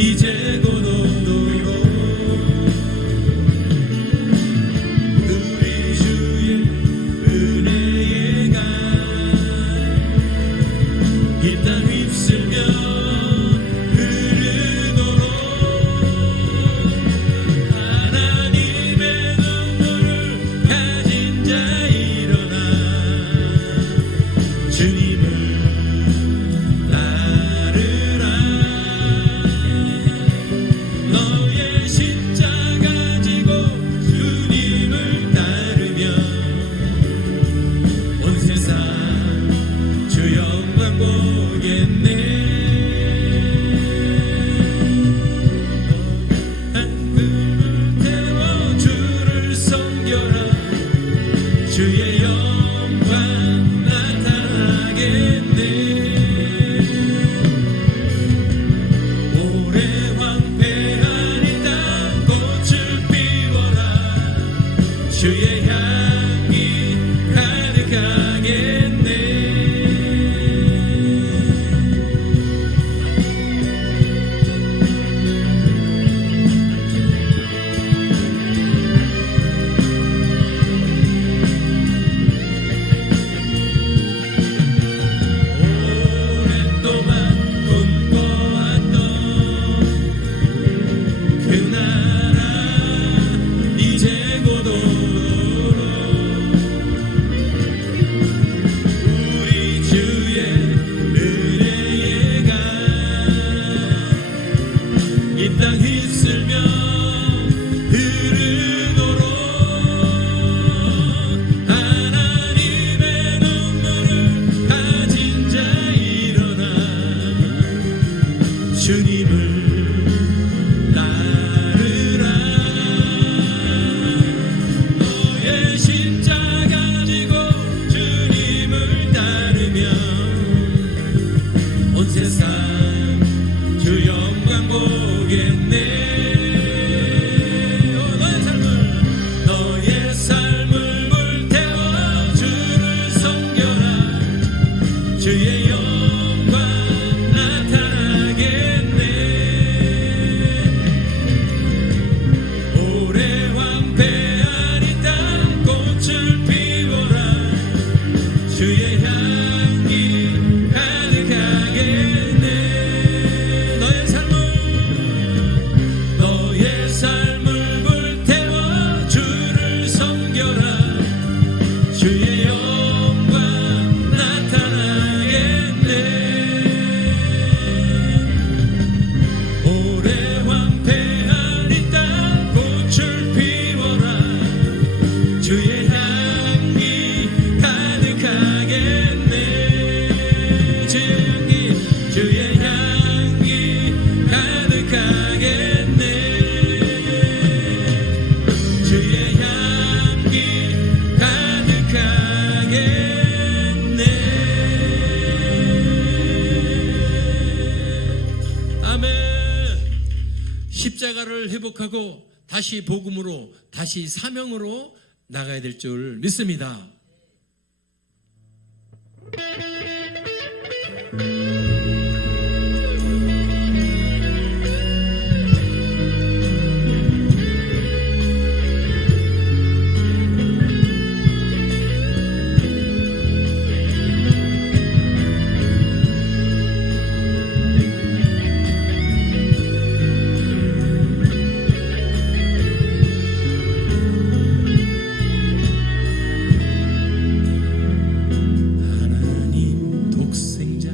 이제 곧 오도록 우리 주의 은혜의 강 이 땅 휩쓸며 흐르도록 하나님의 눈물을 가진 자 일어나 주님을 따르라. 너의 십자가 지고 주님을 따르며 온 세상 주 영광 보겠네. 한 금을 태워 주를 섬겨라. 주의 영광 나타나겠네. 오래 황폐한 이 땅 꽃을 피워라. 주의 향기 가득하겠네. 오랫동안 꿈꿔왔던 그 나라 이제 곧 오도록 우리 주의 은혜의 강 이 땅 휩쓸며 흐르도록 하나님의 눈물을 가진 자 일어나 주님을 따르라. 너의 십자가 지고 주님을 따르며 온 세상 주 영광 보겠네. 너의 삶을 불태워 주를 섬겨라. 주의 영광 나타나겠네. 오래 황폐한 이 땅 꽃을 피워라. 주의 향기 가득하겠네. 너의 삶을 불태워 주를 섬겨라. 주의 영광 나타나겠네. 오래 황폐한 이 땅 꽃을 피워라. 주의 향기 가득하겠네. 주의 향기 가득하겠네. 주의 향기 가득하겠네. 아멘. 십자가를 회복하고 다시 복음으로, 다시 사명으로 나가야 될 줄 믿습니다. 하나님 독생자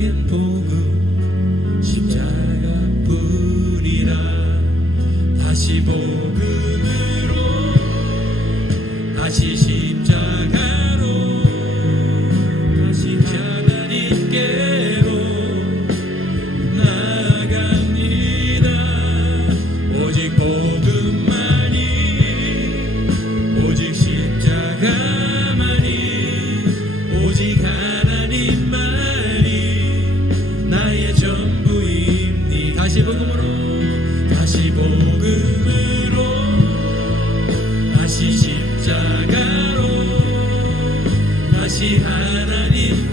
나에겐 복음 십자가뿐이라. 다시 복음으로 다시 십자가로 다시 하나님께로 나아갑니다. 오직 복음만이 오직 십자가만이 오직 하나님만이 나의 전부입니. 다시 복음으로 다시 복음으로 다시 십자가로 다시 하나님께로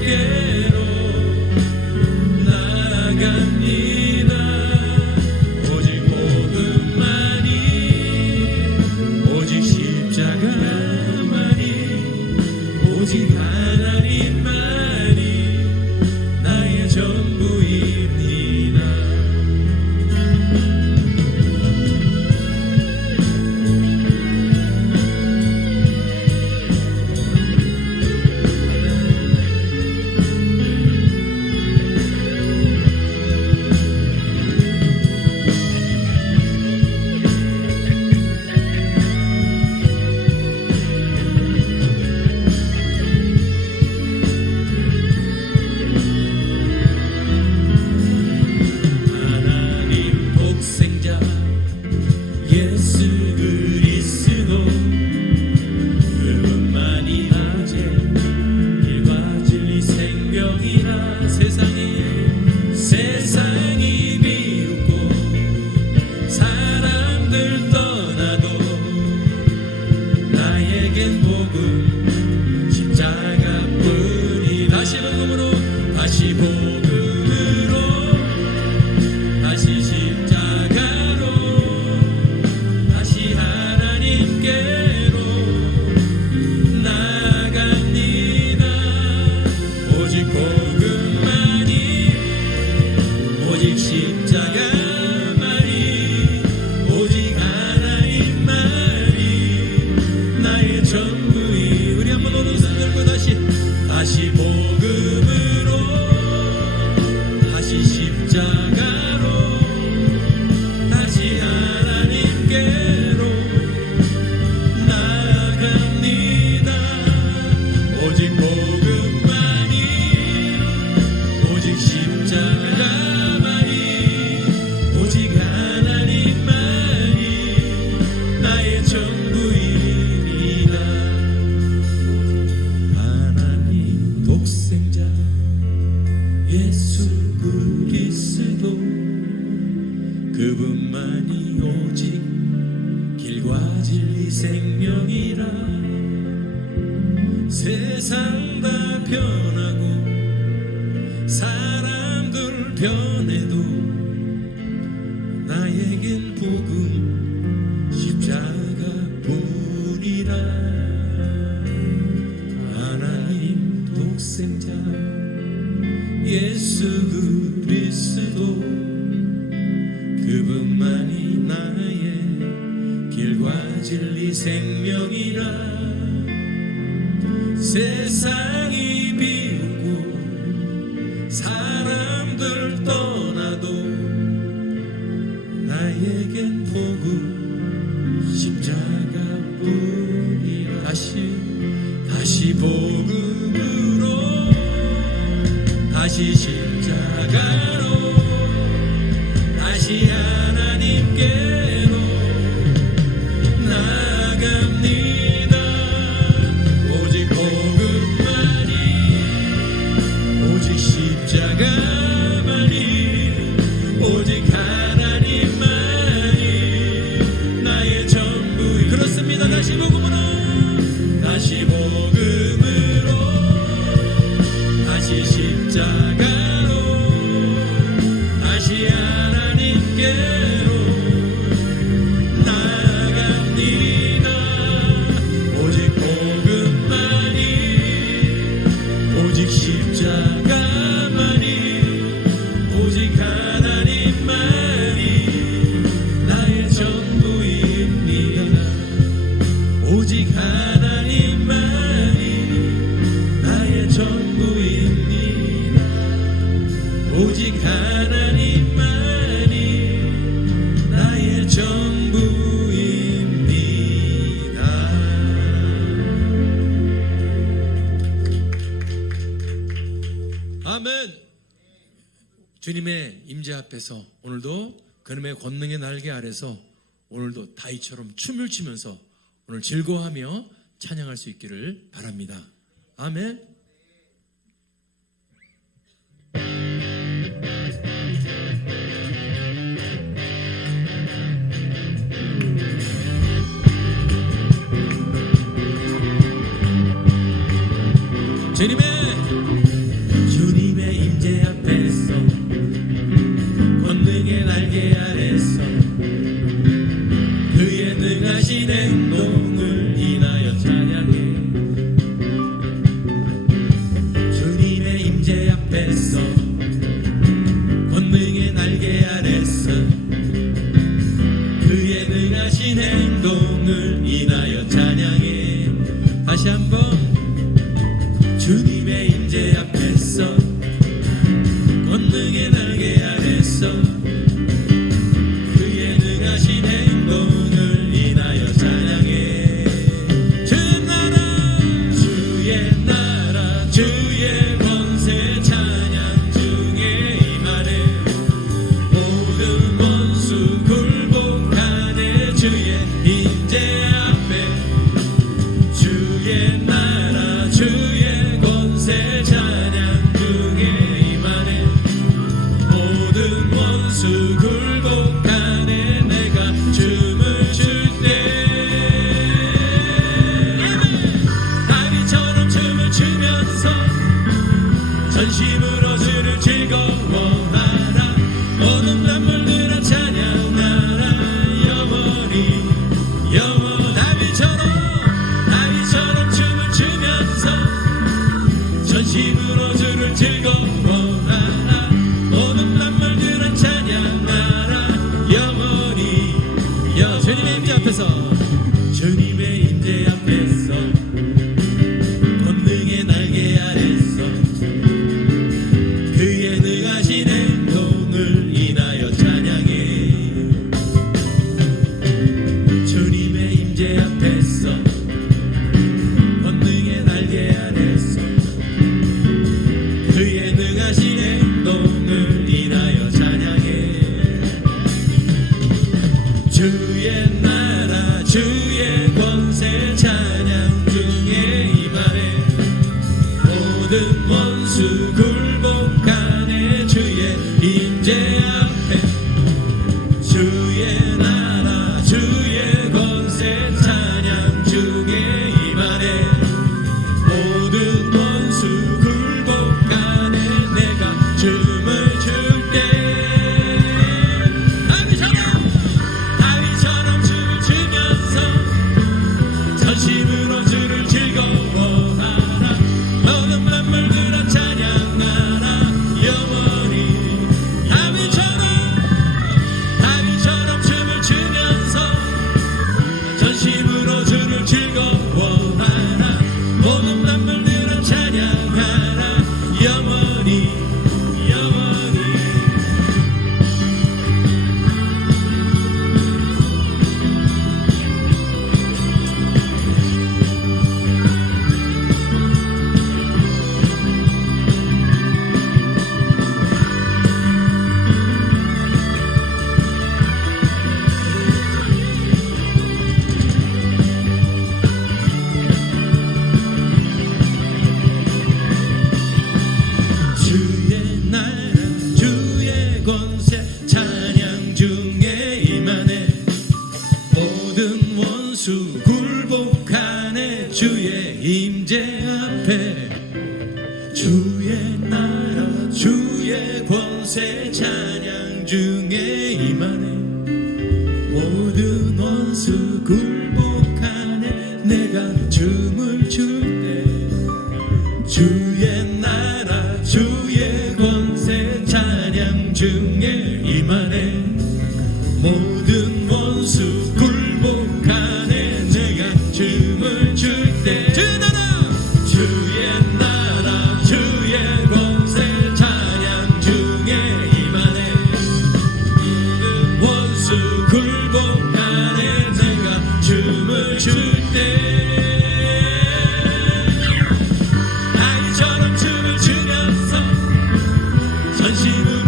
나아갑니다. 오직 복음만이 오직 십자가만이 오직 하나님만이 나의 전부입니다. 하나님 독생자 예수 그리스도 그분만이 낮에 길과 진리 생명이라. 세상이 비웃고 사람들 떠나도 나에겐 복음 십자가뿐이. 다시 복음으로 다시 복음으로 다시 십자가로 다시 하나님께로 나아갑니다. 오직 복음만이 오직 십자가만이 오직 하나님만이 나의 전부이. 우리 한번 오른손 들고 다시 복음으로 다시 십자가로 다시 하나님께로 나아갑니다. 오직 복음만이 오직 십자가만이 오직 하나님만이 나의 전부이니라. 하나님 독생자 예수 그리스도 그분만이 오직 길과 진리 생명이라. 세상 다 변하고 사람들 변해도 나에겐 복음 십자가뿐이라. 하나님 독생자 예수 그리스도 그분만이 나의 길과 진리 생명이라. 세상이 비웃고 사람들 떠나도 나에겐 복음 십자가뿐이라. 다시 복음으로 다시 십자가로 다시 하나님께로 나아갑니다. 오직 복음만이 오직 십자가만이 오직 하나님만이 나의 전부. 그렇습니다. 다시 복음으로 다시 복음으로 다시 십자가로 주님의 임재 앞에서 오늘도 그놈의 권능의 날개 아래서 오늘도 다윗처럼 춤을 추면서 오늘 즐거워하며 찬양할 수 있기를 바랍니다. 아멘. 주님의 임재 앞에서 권능의 날개 아래서 그의 능하신 행동을 인하여 찬양해. 주님의 임재 앞에서 권능의 날개 아래서 그의 능하신 행동을 인하여 찬양해. 다시 한번 주님의 임재 앞에서 권능의 날개 아래서 그의 능하신 행동을 인하여 찬양해. 주의 나라 주의 권세 찬양 중에 임하네. 모든 원수 굴복하네. 주의 임재 앞에 주의 나라 주의 권세 찬양 중에 임하네. 모든 원수 굴복하네. 내가 춤을 출 때 다윗처럼 춤을 추면서 전심으로 주를 즐거워하라. 모든 만물들아 찬양하라. 영원히 다윗처럼 춤을 추면서 전심으로 주를 즐거워하라. 모든 만물들은 찬양하라. 영원히 주님의 임재 앞에서 주님의 임재 앞에서 권능의 날개 아래서 그의 능하신 행동을 인하여 찬양해. 주님의 임재 앞에서 권능의 날개 아래서 그의 능하신 행동을 인하여 찬양해. 주의 나라 주의 권세 찬양 중에 임하네. 모든 원수 굴복하네. 주의 임재 앞에 주의 나라 주의 권세 찬양 중에 임하네. 모든 원수 굴복하네. 내가 춤을 출 때 다윗처럼 춤을 추면서 전심으로 주를 즐거워하라. 모든 만물들아 찬양하라. 영원히 다윗처럼 춤을 추면서 전심으로 주를 즐거워하라. 모든 만물들아 찬양하라. 영원히 주의 나라 주의 권세 찬양 중에 임하네. 모든 원수 굴복하네. 주의 임재 앞에 주의 나라 주의 권세 찬양 중에 임하네. 모든 원수 굴복하네. 내가 춤을 출 때 주의 나라 주의 권세 찬양 중에 임하네. 모든 원수 굴복하네. 내가 춤을 출 때 주의 나라 주의 권세 찬양 중에 임하네. 모든 원수 굴복하네. 내가 춤을 출 때 다윗처럼 춤을 추면서 전심으로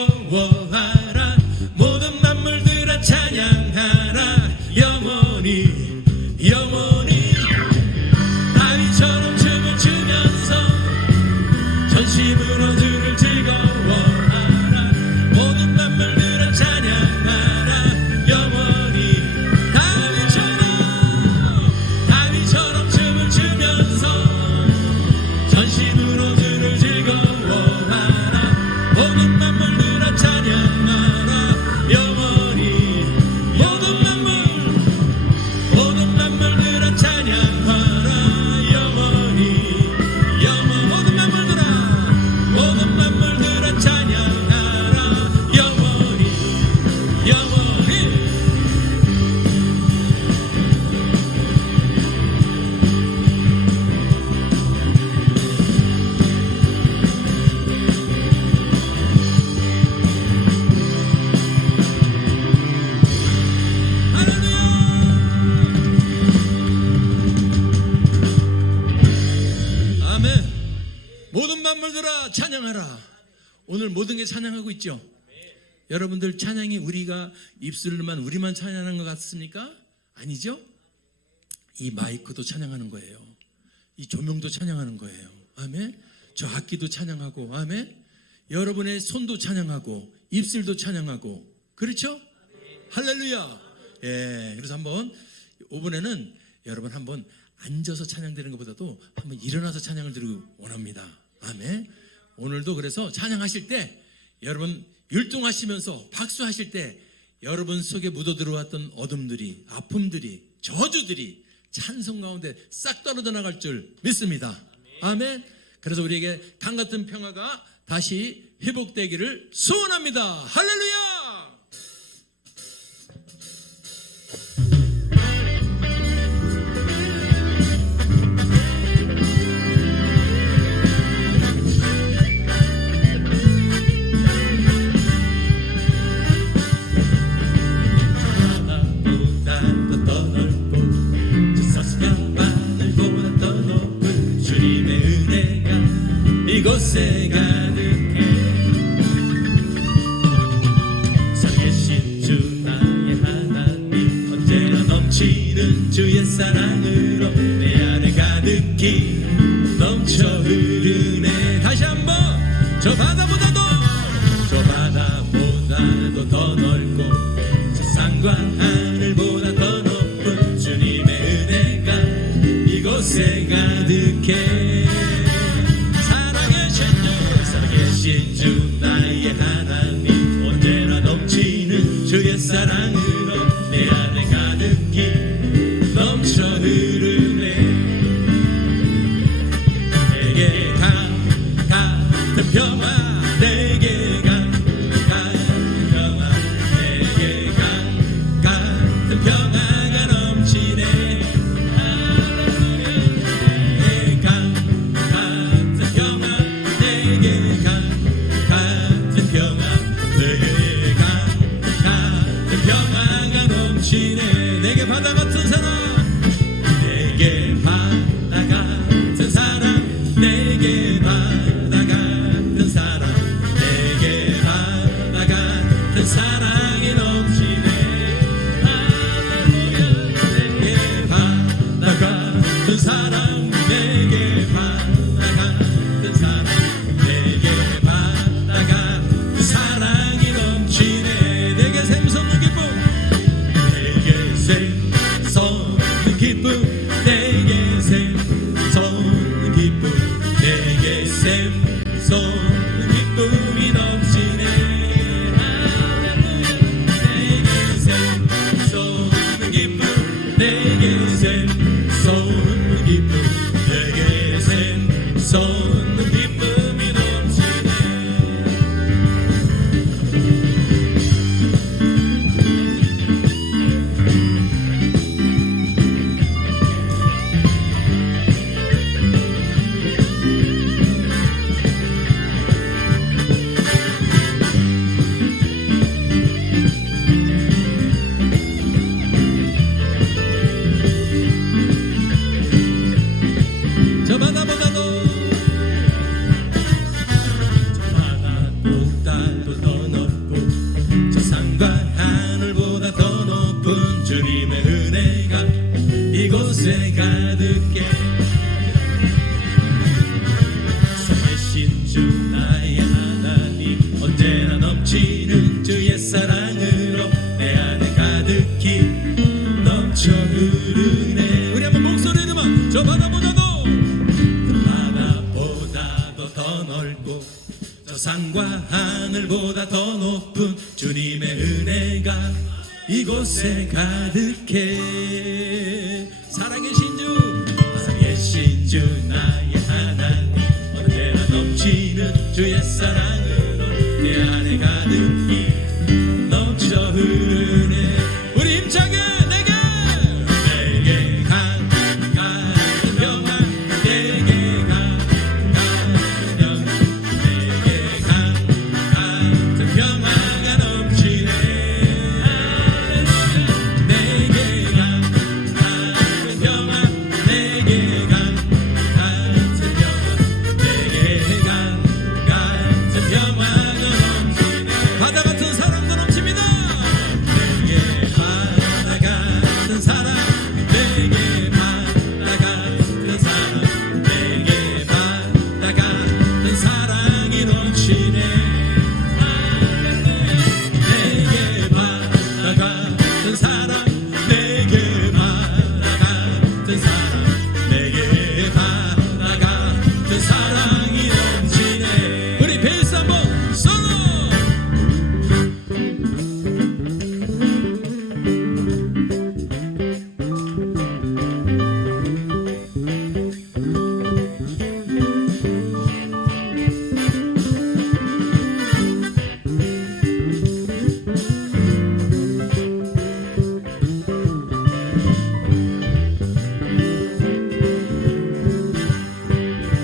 즐거워하라. 모든 만물들아 찬양하라. 영원히 영원히. 다윗처럼 춤을 추면서 전심으로 주를 즐거워하라. 모든 만물들아 찬양하라. 영원히. 다윗처럼 춤을 추면서 전심으로 주를 즐거워하라. 모든 만물들아 찬양하라. 영원히. 모든 만물들아 찬양하라. 영원히 모든 만물들아 찬양하라. 영원히 아멘. 모든 만물들아 찬양하라. 오늘 모든 게 찬양하고 있죠. 여러분들 찬양이 우리가 입술로만 우리만 찬양하는 것 같습니까? 아니죠. 이 마이크도 찬양하는 거예요. 이 조명도 찬양하는 거예요. 아멘. 저 악기도 찬양하고, 아멘. 여러분의 손도 찬양하고 입술도 찬양하고, 그렇죠? 할렐루야. 예. 그래서 한번 이번에는 여러분 한번 앉아서 찬양드리는 것보다도 한번 일어나서 찬양을 드리고 원합니다. 아멘. 오늘도 그래서 찬양하실 때 여러분 율동하시면서 박수하실 때 여러분 속에 묻어 들어왔던 어둠들이, 아픔들이, 저주들이 찬송 가운데 싹 떨어져 나갈 줄 믿습니다. 아멘. 그래서 우리에게 강 같은 평화가 다시 회복되기를 소원합니다. 할렐루야. 이곳에 가득해. 살아계신 주 나의 하나님, 언제나 넘치는 주의 사랑으로 내 안에 가득히 넘쳐 흐르네. 다시 한번. 저 바다보다도 더 넓고 저 산과 하늘보다 더 높은 주님의 은혜가 이곳에 가득해. 살아계신 주 나의 하나님, 언제나 넘치는 주의 사랑으로 내 안에 가득히 넘쳐 흐르네. 내게 같은 평화, 내게 같은 평화, 내게 같은 평화가 넘치네. 내게 같은 평화, 내게 같은 평화, 내게 같은 평화가 넘치네. 내게 바다 같은 사랑, 내게 바다 같은 사랑, 내게 바다 같은 사랑, 내게 바다 같은 사랑이 넘치네. 할렐루야. 내게 바다 같은 사랑, 내게 바다 같은 사랑, 내게 바다 같은 사랑이 넘치네. 내게 샘솟는 기쁨, 내게 샘솟는 기쁨, 내게 샘솟는 기쁨, 내게 샘솟는 기쁨이 넘치네. 할렐루야. 내게 샘솟는 기쁨, 내게 샘솟는 기쁨, 내게 샘솟는 기쁨이 넘치네. 산과 하늘보다 더 높은 주님의 은혜가 이곳에 가득해. 살아계신 주, 살아계신 주 나의 하나님, 언제나 넘치는 주의 사랑으로 내 안에 가득히 넘쳐 흐르네. 우리 힘차게 내게 같은 평안, 내게 같은 평안, 내게 같은 평화가 넘치네. 내게 같은 평안, 내게 같은 평안, 내게 같은 평화가 넘치네. 바다 같은 사랑도 넘칩니다. 내게 바다 같은 사랑, 내게 바다 같은 사랑, 내게 바다 같은 사랑이 넘치네. 내게 바다 같은 사랑, 내게 바다 같은 사랑, 내게 바다 같은 사랑이 넘치네. 우리 베이스 한번 솔로.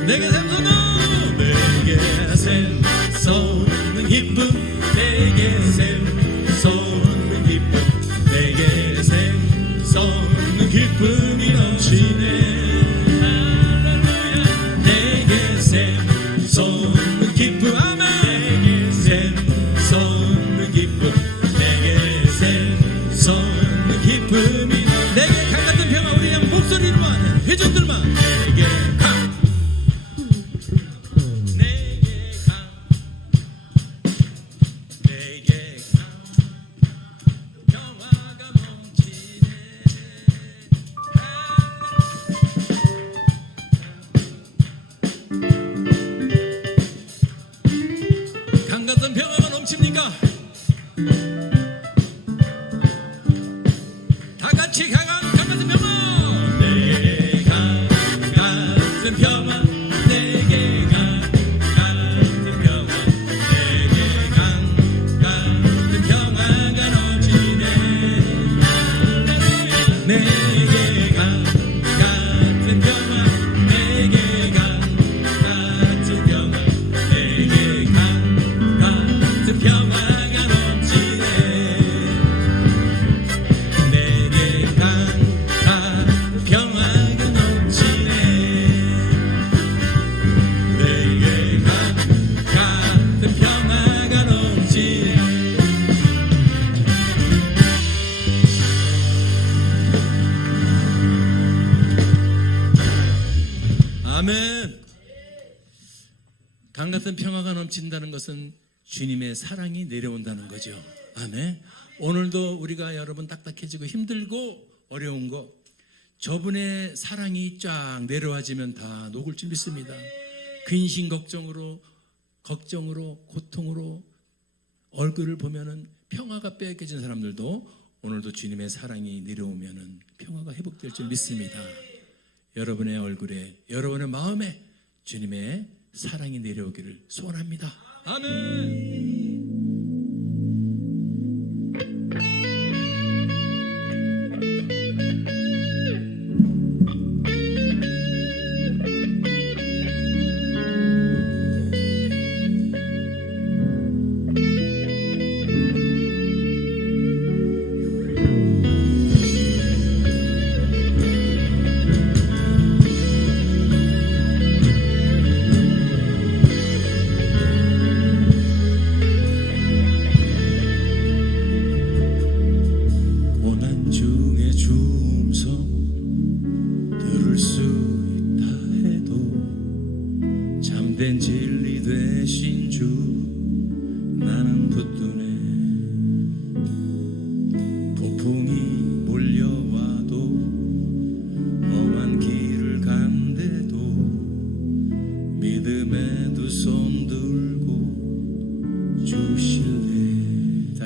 내게 샘솟는, 내게 샘솟는 기쁨, 내게 샘솟는 기쁨, 내게 샘솟는 기쁨이 넘치네. 내게 샘솟는 기쁨, 아멘. 내게 샘솟는 기쁨, 내게 샘솟는 기쁨이, 내게 강 같은 평화. 우리 그냥 목소리로만, 회중들만 내게 강, 내게 강, 내게 강, 평화가 넘치네. 강 같은 평화가 넘칩니까? 다 같이 강한 강 같은 평화. 내게 강 같은 평화, 내게 강 같은 평화, 내게 강 같은 평화가 넘치네. 내게 강 같은 평화, 내게 강 같은 평화, 내게 강 같은 평화가 넘치네. 내게 강 같은 평화가 넘치네. 내게 강 같은 평화가 넘치네. 아멘. 강 같은 평화가 넘친다는 것은 주님의 사랑이 내려온다는 거죠. 아멘. 오늘도 우리가 여러분 딱딱해지고 힘들고 어려운 거, 저분의 사랑이 쫙 내려와지면 다 녹을 줄 믿습니다. 근심 걱정으로 고통으로 얼굴을 보면은 평화가 빼앗겨진 사람들도 오늘도 주님의 사랑이 내려오면은 평화가 회복될 줄 믿습니다. 여러분의 얼굴에, 여러분의 마음에 주님의 사랑이 내려오기를 소원합니다. 아멘.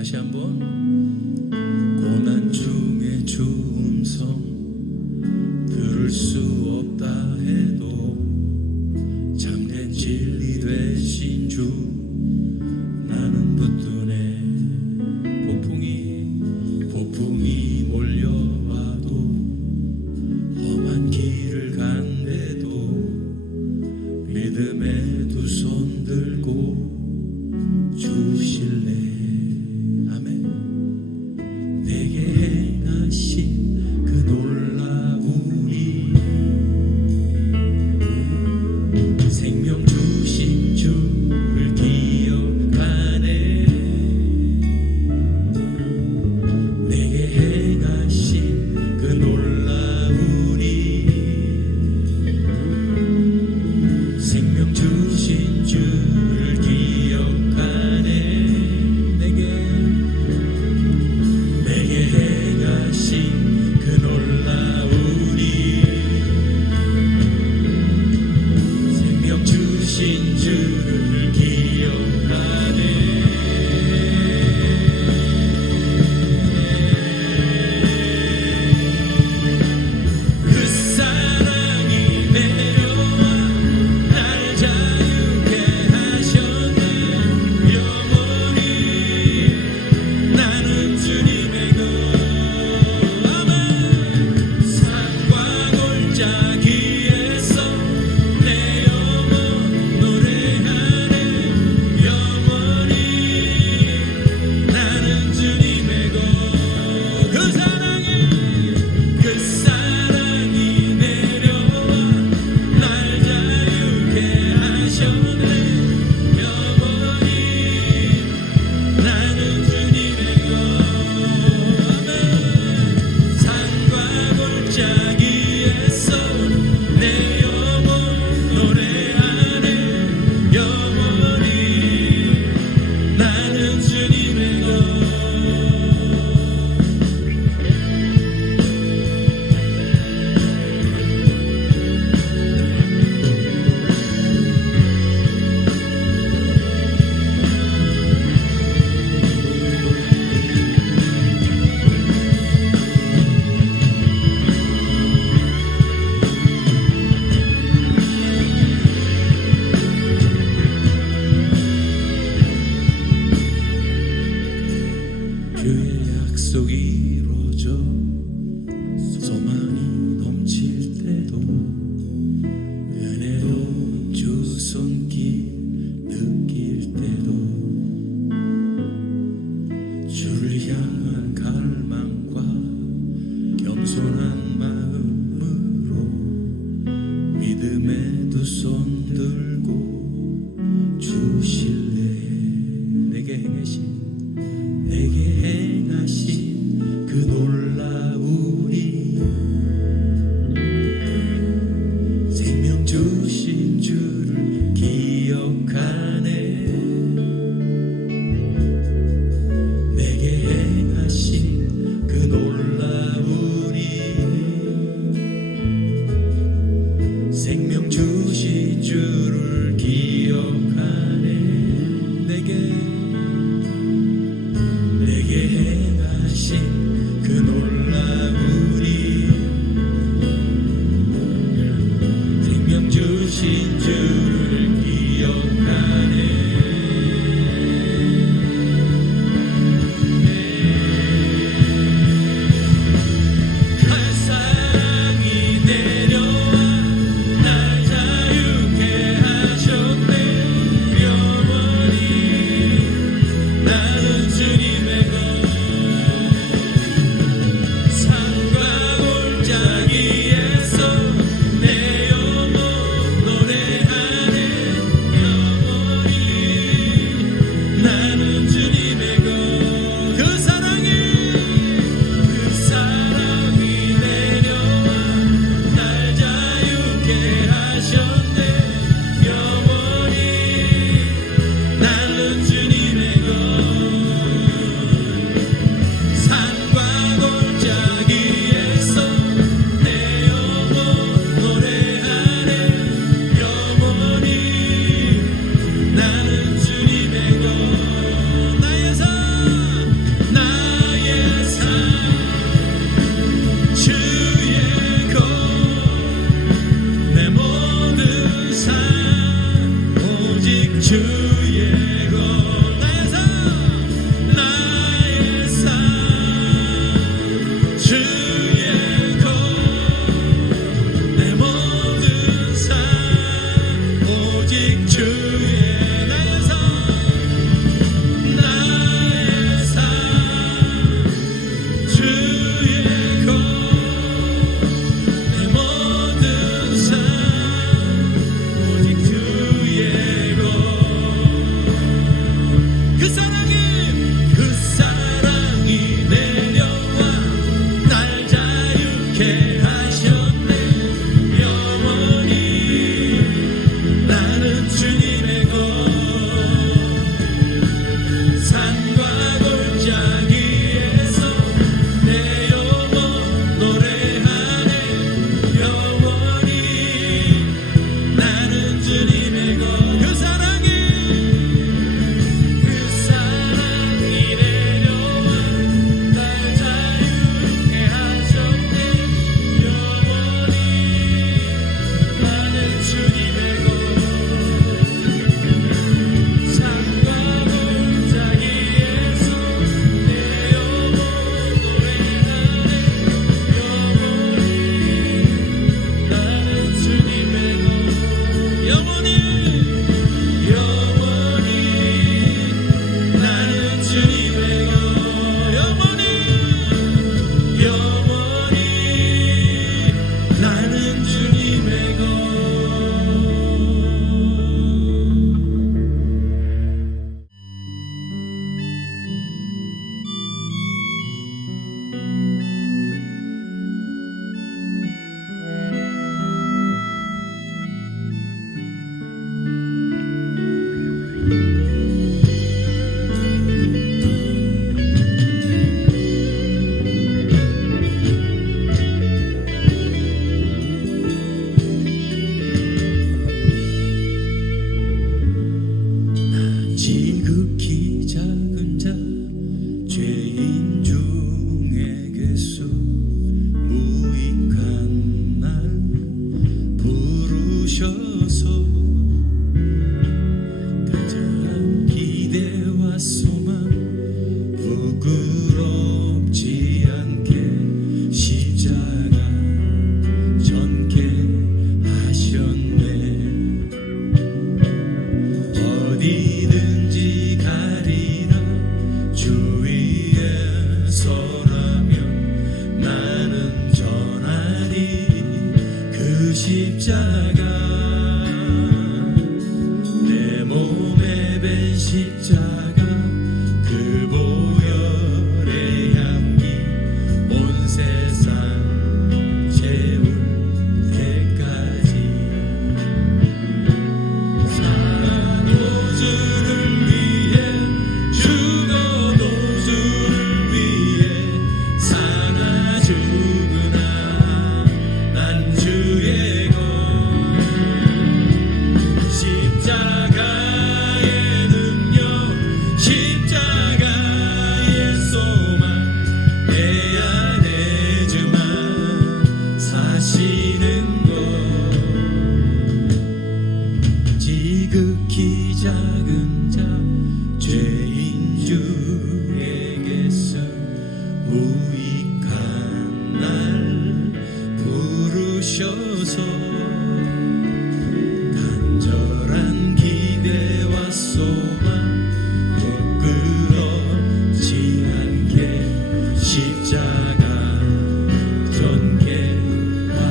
다시 한번. 고난 중에 주 음성 들을 수 없다 해도 참된 진리 되신 주 나는 붙드네. 폭풍이 몰려와도 험한 길을 간대도 믿음의 두 손 들고 주실래. 아멘. 내게 행하신 그 놀라운 일, 생명 주신 주를 기억하네. 내게 행하신 그 놀라운 일, 생명 주신 주를 기억하네. 내게 행하신 그 놀라운 일, 생명 주신 주를 기억하네. 그 사랑이 내려와 나를 자유케 하셨네. 영원히 나는 주님의 것. 아멘. 산과 골짜기에서 내 영혼 노래하네. 영원히 나는 주님의 것. 그 사랑이 내려와 나를 자유케 하셨네. 영원히 나는 주님의 것. 아멘. 산과 골짜기에서 내 영혼 노래하네. 영원히 나는 주님의 것. 주의 약속이 이루어져 소망이 넘칠 때도 은혜로운 주 손길 느낄 때도 주를 향한 갈망과 겸손한 마음으로 믿음의 두 손 들고 주실래. 내게 행하신 십자가 내 몸에 밴 십자가 그 보혈의 향기 온 세상 채울 때까지 살아도 주를 위해 죽어도 주를 위해 사나 죽으나 난 주의 것 십자가의 능력 십자가의 소망 내 안에 주만 사시는 것 지극히 작은 자 죄인 중에게서 무익한 날 부르셔서 간절한 기대와 소망 부끄럽지 않게 십자가 전개하셨네.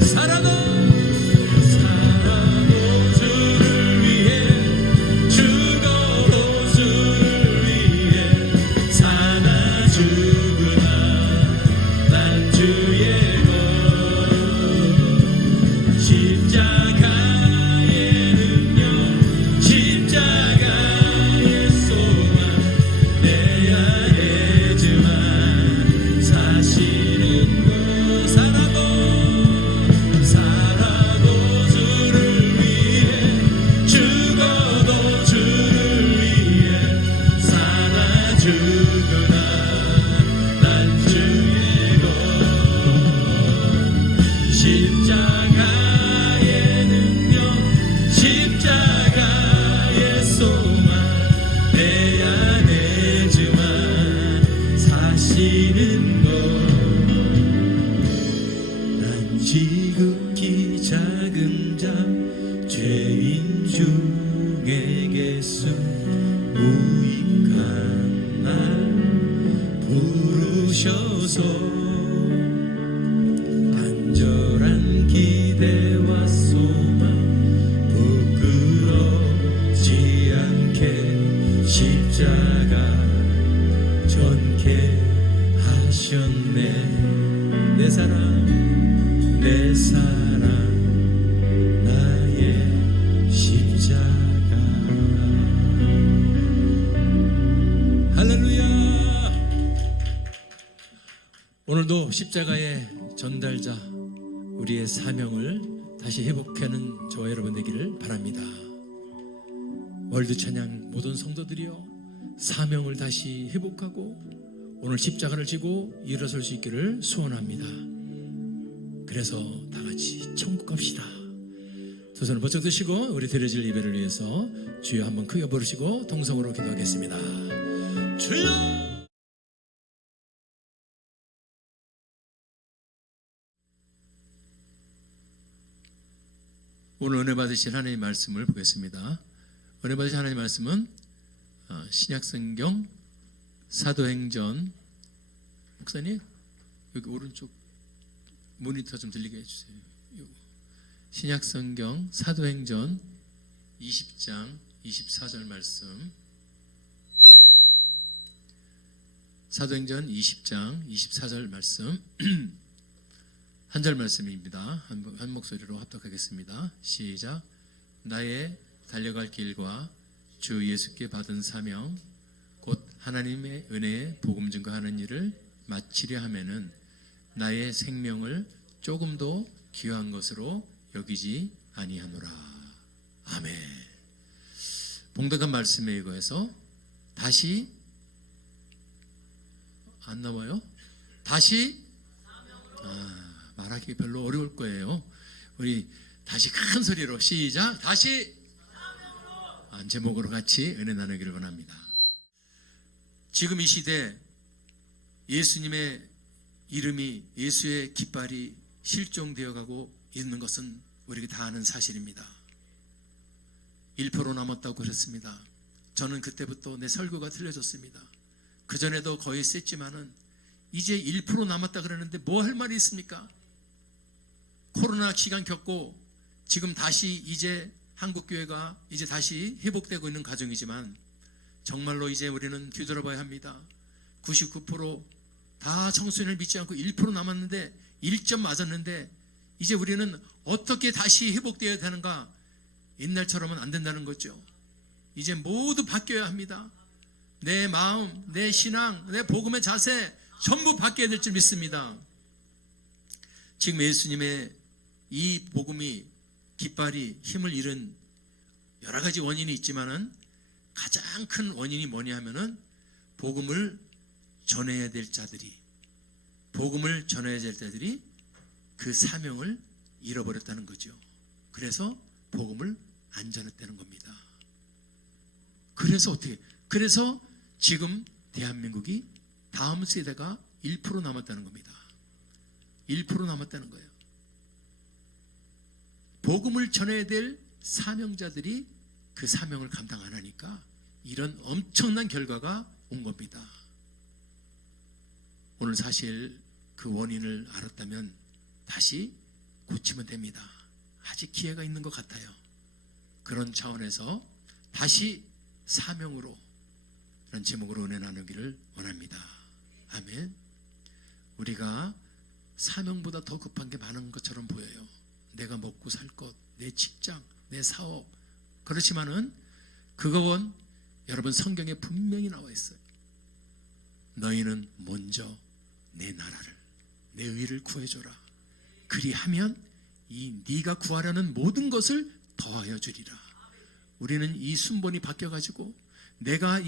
살아도 주를 위해 죽어도 주를 위해 사나 죽으나 난 주의 것 십자가의 능력 십자가의 소망 내 안에 주만 사시는 것 살아도 주를 위해 죽어도 주를 위해 사나 죽으나 난 주의 것 십자가의 능력 십자가의 소망 내 안에 주만 사시는 것 난 지극히 작은 자 죄인 중에게서 무익한 날 부르셔서 간절한 기대와 소망 부끄럽지 않게 십자가 전개하셨네. 내 사랑 내 사랑 나의 십자가 할렐루야. 오늘도 십자가의 전달자 우리의 사명을 다시 회복하는 저와 여러분 되기를 바랍니다. 월드 찬양 모든 성도들이여 사명을 다시 회복하고 오늘 십자가를 지고 일어설 수 있기를 소원합니다. 그래서 다 같이 천국 갑시다. 두 손을 번쩍 드시고 우리 드려질 예배를 위해서 주여 한번 크게 부르시고 동성으로 기도하겠습니다. 주여. 오늘 은혜 받으신 하나님의 말씀을 보겠습니다. 은혜 받으신 하나님의 말씀은 신약성경 사도행전 목사님 여기 오른쪽 모니터 좀 들리게 해주세요. 신약성경 사도행전 20장 24절 말씀 사도행전 20장 24절 말씀 한 절 말씀입니다. 한 목소리로 합독하겠습니다. 시작. 나의 달려갈 길과 주 예수께 받은 사명 곧 하나님의 은혜에 복음 증거하는 일을 마치려 하면은 나의 생명을 조금도 귀한 것으로 여기지 아니하노라. 아멘. 봉독한 말씀에 의거해서 다시 안 나와요? 다시 말하기 별로 어려울 거예요. 우리 다시 큰 소리로 시작. 다시 제목으로 같이 은혜 나누기를 원합니다. 지금 이 시대 예수님의 이름이, 예수의 깃발이 실종되어 가고 있는 것은 우리가 다 아는 사실입니다. 1% 남았다고 그랬습니다. 저는 그때부터 내 설교가 틀려졌습니다. 그전에도 거의 셌지만은 이제 1% 남았다 그러는데 뭐 할 말이 있습니까? 코로나 기간 겪고 지금 다시 이제 한국교회가 이제 다시 회복되고 있는 과정이지만 정말로 이제 우리는 뒤돌아봐야 합니다. 99%다 청소년을 믿지 않고 1% 남았는데 1점 맞았는데 이제 우리는 어떻게 다시 회복되어야 되는가? 옛날처럼은 안 된다는 거죠. 이제 모두 바뀌어야 합니다. 내 마음, 내 신앙, 내 복음의 자세 전부 바뀌어야 될 줄 믿습니다. 지금 예수님의 이 복음이, 깃발이 힘을 잃은 여러 가지 원인이 있지만은 가장 큰 원인이 뭐냐 하면은 복음을 전해야 될 자들이, 복음을 전해야 될 자들이 그 사명을 잃어버렸다는 거죠. 그래서 복음을 안 전했다는 겁니다. 그래서 어떻게? 그래서 지금 대한민국이 다음 세대가 1% 남았다는 겁니다. 1% 남았다는 거예요. 복음을 전해야 될 사명자들이 그 사명을 감당 안 하니까 이런 엄청난 결과가 온 겁니다. 오늘 사실 그 원인을 알았다면 다시 고치면 됩니다. 아직 기회가 있는 것 같아요. 그런 차원에서 다시 사명으로, 그런 제목으로 은혜 나누기를 원합니다. 아멘. 우리가 사명보다 더 급한 게 많은 것처럼 보여요. 내가 먹고 살 것, 내 직장, 내 사업. 그렇지만은 그건 여러분 성경에 분명히 나와 있어요. 너희는 먼저 내 나라를, 내 의를 구해줘라. 그리하면 이 네가 구하려는 모든 것을 더하여 주리라. 우리는 이 순번이 바뀌어가지고 내가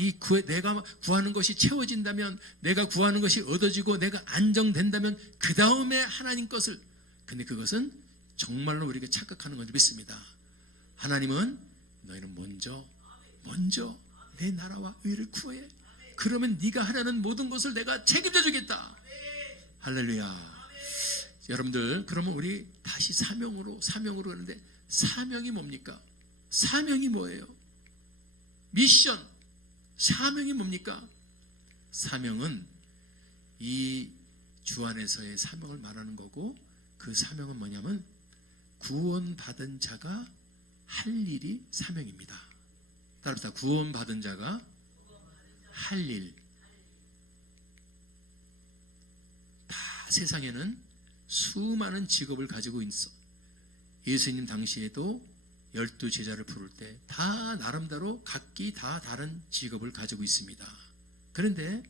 구하는 것이 채워진다면, 내가 구하는 것이 얻어지고 내가 안정된다면 그 다음에 하나님 것을, 근데 그것은 정말로 우리가 착각하는 건지 믿습니다. 하나님은 너희는 먼저 내 나라와 의를 구해. 그러면 네가 하려는 모든 것을 내가 책임져 주겠다. 할렐루야. 여러분들, 그러면 우리 다시 사명으로 하는데, 사명이 뭡니까? 사명이 뭐예요? 미션, 사명이 뭡니까? 사명은 이 주 안에서의 사명을 말하는 거고, 그 사명은 뭐냐면 구원받은 자가 할 일이 사명입니다. 따라서 구원받은 자가 할 일. 다 세상에는 수많은 직업을 가지고 있어. 예수님 당시에도 12 제자를 부를 때 다 나름대로 각기 다 다른 직업을 가지고 있습니다. 그런데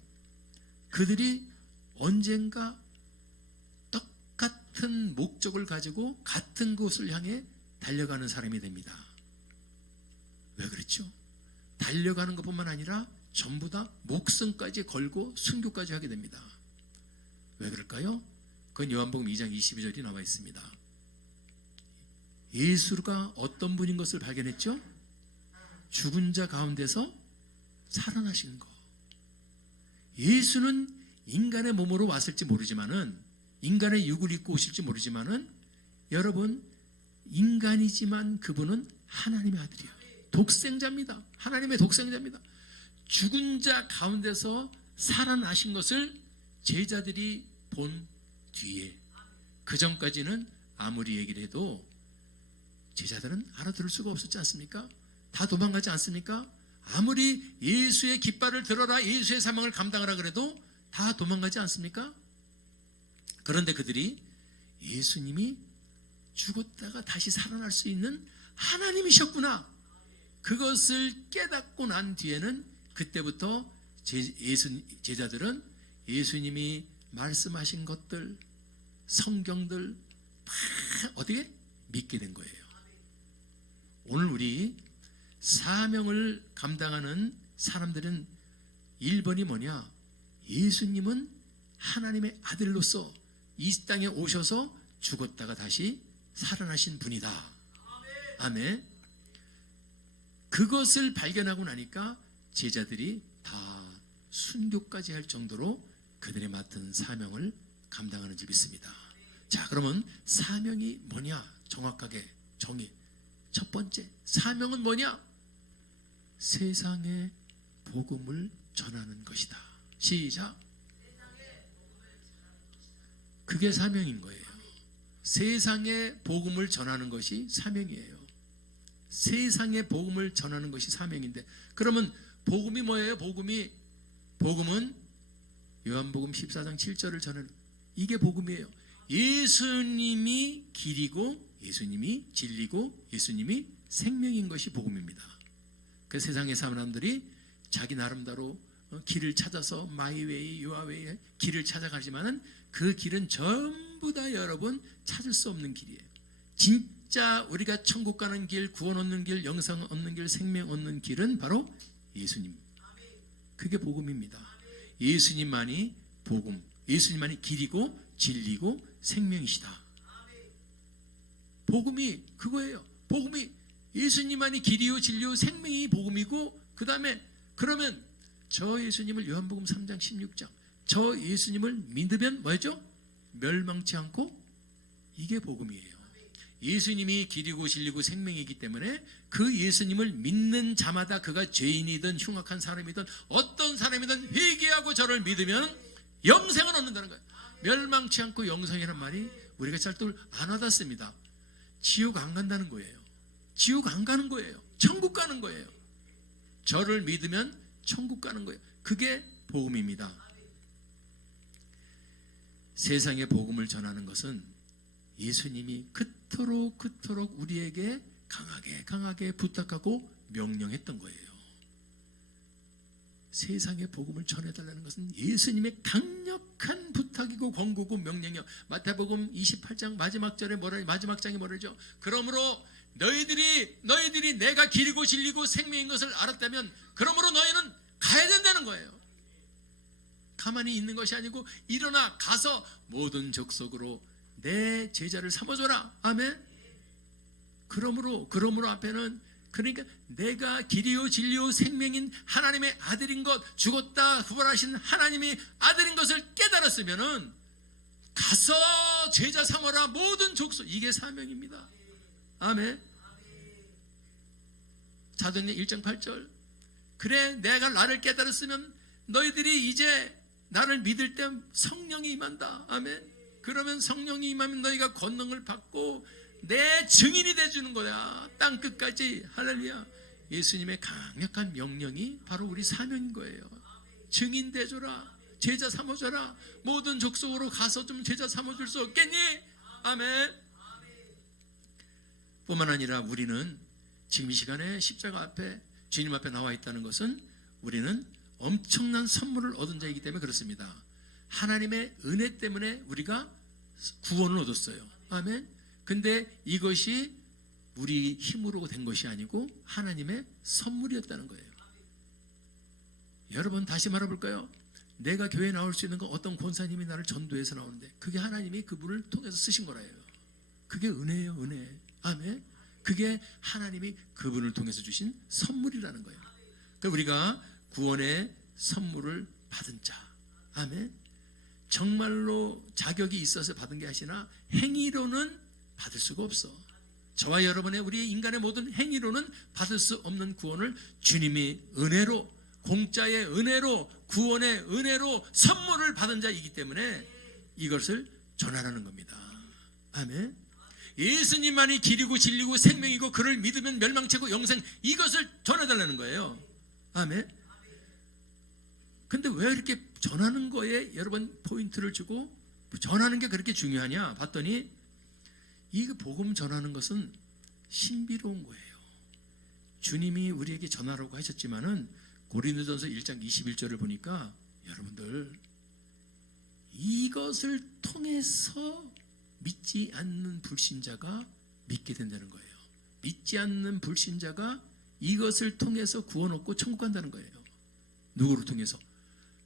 그들이 언젠가 똑같은 목적을 가지고 같은 곳을 향해 달려가는 사람이 됩니다. 왜 그렇죠? 달려가는 것뿐만 아니라 전부 다 목숨까지 걸고 순교까지 하게 됩니다. 왜 그럴까요? 그건 요한복음 2장 22절이 나와 있습니다. 예수가 어떤 분인 것을 발견했죠? 죽은 자 가운데서 살아나신 거. 예수는 인간의 몸으로 왔을지 모르지만은, 인간의 육을 입고 오실지 모르지만은, 여러분, 인간이지만 그분은 하나님의 아들이에요. 독생자입니다. 하나님의 독생자입니다. 죽은 자 가운데서 살아나신 것을 제자들이 본 뒤에, 그 전까지는 아무리 얘기를 해도 제자들은 알아들을 수가 없었지 않습니까? 다 도망가지 않습니까? 아무리 예수의 깃발을 들어라, 예수의 사명을 감당하라 그래도 다 도망가지 않습니까? 그런데 그들이 예수님이 죽었다가 다시 살아날 수 있는 하나님이셨구나, 그것을 깨닫고 난 뒤에는 그때부터 제자들은 예수님이 말씀하신 것들, 성경들 다 어떻게 믿게 된 거예요. 오늘 우리 사명을 감당하는 사람들은 1번이 뭐냐? 예수님은 하나님의 아들로서 이 땅에 오셔서 죽었다가 다시 살아나신 분이다. 아멘. 그것을 발견하고 나니까 제자들이 다 순교까지 할 정도로 그들이 맡은 사명을 감당하는 줄 믿습니다. 자, 그러면 사명이 뭐냐? 정확하게 정의. 첫 번째, 사명은 뭐냐? 세상에 복음을 전하는 것이다. 시작. 그게 사명인 거예요. 세상에 복음을 전하는 것이 사명이에요. 세상에 복음을 전하는 것이 사명인데, 그러면 복음이 뭐예요? 복음은 요한복음 14장 7절을 전하는, 이게 복음이에요. 예수님이 길이고 예수님이 진리고 예수님이 생명인 것이 복음입니다. 그 세상의 사람들이 자기 나름대로 길을 찾아서 마이웨이, 유아웨이 길을 찾아가지만은 그 길은 전부 다 여러분 찾을 수 없는 길이에요. 진짜 우리가 천국 가는 길, 구원 얻는 길, 영생 얻는 길, 생명 얻는 길은 바로 예수님. 그게 복음입니다. 예수님만이 복음, 예수님만이 길이고 진리고 생명이시다. 복음이 그거예요. 복음이 예수님만이 길이요 진리요 생명이 복음이고, 그 다음에 그러면 저 예수님을 요한복음 3장 16장 저 예수님을 믿으면 뭐죠? 멸망치 않고, 이게 복음이에요. 예수님이 길이고 진리고 생명이기 때문에 그 예수님을 믿는 자마다 그가 죄인이든 흉악한 사람이든 어떤 사람이든 회개하고 저를 믿으면 영생을 얻는다는 거예요. 멸망치 않고 영생이란 말이 우리가 잘 안 와닿습니다. 지옥 안 간다는 거예요. 지옥 안 가는 거예요. 천국 가는 거예요. 저를 믿으면 천국 가는 거예요. 그게 복음입니다. 세상에 복음을 전하는 것은 예수님이 그토록 우리에게 강하게 부탁하고 명령했던 거예요. 세상에 복음을 전해달라는 것은 예수님의 강력한 부탁이고 권고고 명령이요. 마태복음 28장 마지막 장에 뭐라죠? 그러므로 너희들이 내가 길이고 진리고 생명인 것을 알았다면 그러므로 너희는 가야 된다는 거예요. 가만히 있는 것이 아니고 일어나 가서 모든 족속으로 내 제자를 삼아줘라. 아멘. 그러므로 앞에는, 그러니까 내가 길이요 진리요 생명인 하나님의 아들인 것, 죽었다 부활하신 하나님의 아들인 것을 깨달았으면은 가서 제자 삼아라 모든 족속. 이게 사명입니다. 아멘. 사도행전 1장 8절. 그래 내가 나를 깨달았으면 너희들이 이제 나를 믿을 때 성령이 임한다. 아멘. 그러면 성령이 임하면 너희가 권능을 받고 내 증인이 돼주는 거야. 땅 끝까지. 할렐루야. 예수님의 강력한 명령이 바로 우리 사명인 거예요. 증인 돼줘라. 제자 삼아줘라. 모든 족속으로 가서 좀 제자 삼아줄 수 없겠니? 아멘. 뿐만 아니라 우리는 지금 이 시간에 십자가 앞에 주님 앞에 나와 있다는 것은 우리는 엄청난 선물을 얻은 자이기 때문에 그렇습니다. 하나님의 은혜 때문에 우리가 구원을 얻었어요. 아멘. 근데 이것이 우리 힘으로 된 것이 아니고 하나님의 선물이었다는 거예요. 여러분 다시 말해볼까요? 내가 교회에 나올 수 있는 건 어떤 권사님이 나를 전도해서 나오는데 그게 하나님이 그분을 통해서 쓰신 거라요. 그게 은혜예요. 은혜. 아멘. 그게 하나님이 그분을 통해서 주신 선물이라는 거예요. 그러니까 우리가 구원의 선물을 받은 자. 아멘. 정말로 자격이 있어서 받은 게 아니라 행위로는 받을 수가 없어. 저와 여러분의 우리 인간의 모든 행위로는 받을 수 없는 구원을 주님이 은혜로, 공짜의 은혜로, 구원의 은혜로 선물을 받은 자이기 때문에 이것을 전하라는 겁니다. 아멘. 예수님만이 길이고 진리고 생명이고 그를 믿으면 멸망치고 영생, 이것을 전해달라는 거예요. 아멘. 근데 왜 이렇게 전하는 거에 여러분 포인트를 주고 전하는 게 그렇게 중요하냐 봤더니 이 복음 전하는 것은 신비로운 거예요. 주님이 우리에게 전하라고 하셨지만은 고린도전서 1장 21절을 보니까 여러분들 이것을 통해서 믿지 않는 불신자가 믿게 된다는 거예요. 믿지 않는 불신자가 이것을 통해서 구원 얻고 천국 간다는 거예요. 누구를 통해서?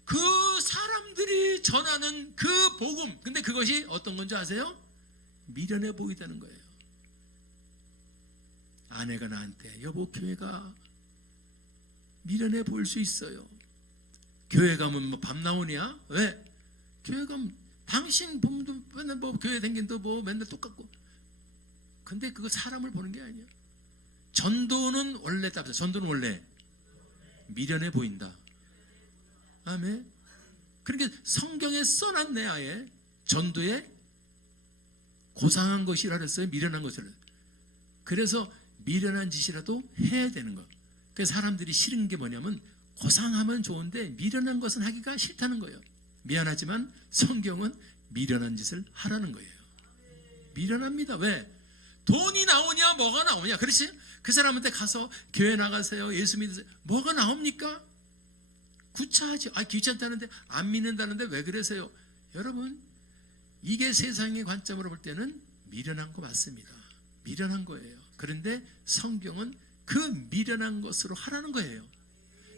그 사람들이 전하는 그 복음. 근데 그것이 어떤 건지 아세요? 미련해 보이다는 거예요. 아내가 나한테 여보 교회가 미련해 보일 수 있어요. 교회 가면 뭐 밤 나오냐? 왜? 교회 가면 당신 몸도 맨날 뭐 교회 댕긴도 뭐 맨날 똑같고. 근데 그거 사람을 보는 게 아니야. 전도는 원래 답니다. 전도는 원래 미련해 보인다. 아멘. 그러니까 성경에 써놨네. 아예 전도에 고상한 것이라 그랬어요. 미련한 것을. 그래서 미련한 짓이라도 해야 되는 거. 그래서 사람들이 싫은 게 뭐냐면 고상하면 좋은데 미련한 것은 하기가 싫다는 거예요. 미안하지만 성경은 미련한 짓을 하라는 거예요. 미련합니다. 왜? 돈이 나오냐 뭐가 나오냐. 그렇지? 그 사람한테 가서 교회 나가세요, 예수 믿으세요, 뭐가 나옵니까? 구차하지. 귀찮다는데, 안 믿는다는데 왜 그러세요? 여러분, 이게 세상의 관점으로 볼 때는 미련한 거 맞습니다. 미련한 거예요. 그런데 성경은 그 미련한 것으로 하라는 거예요.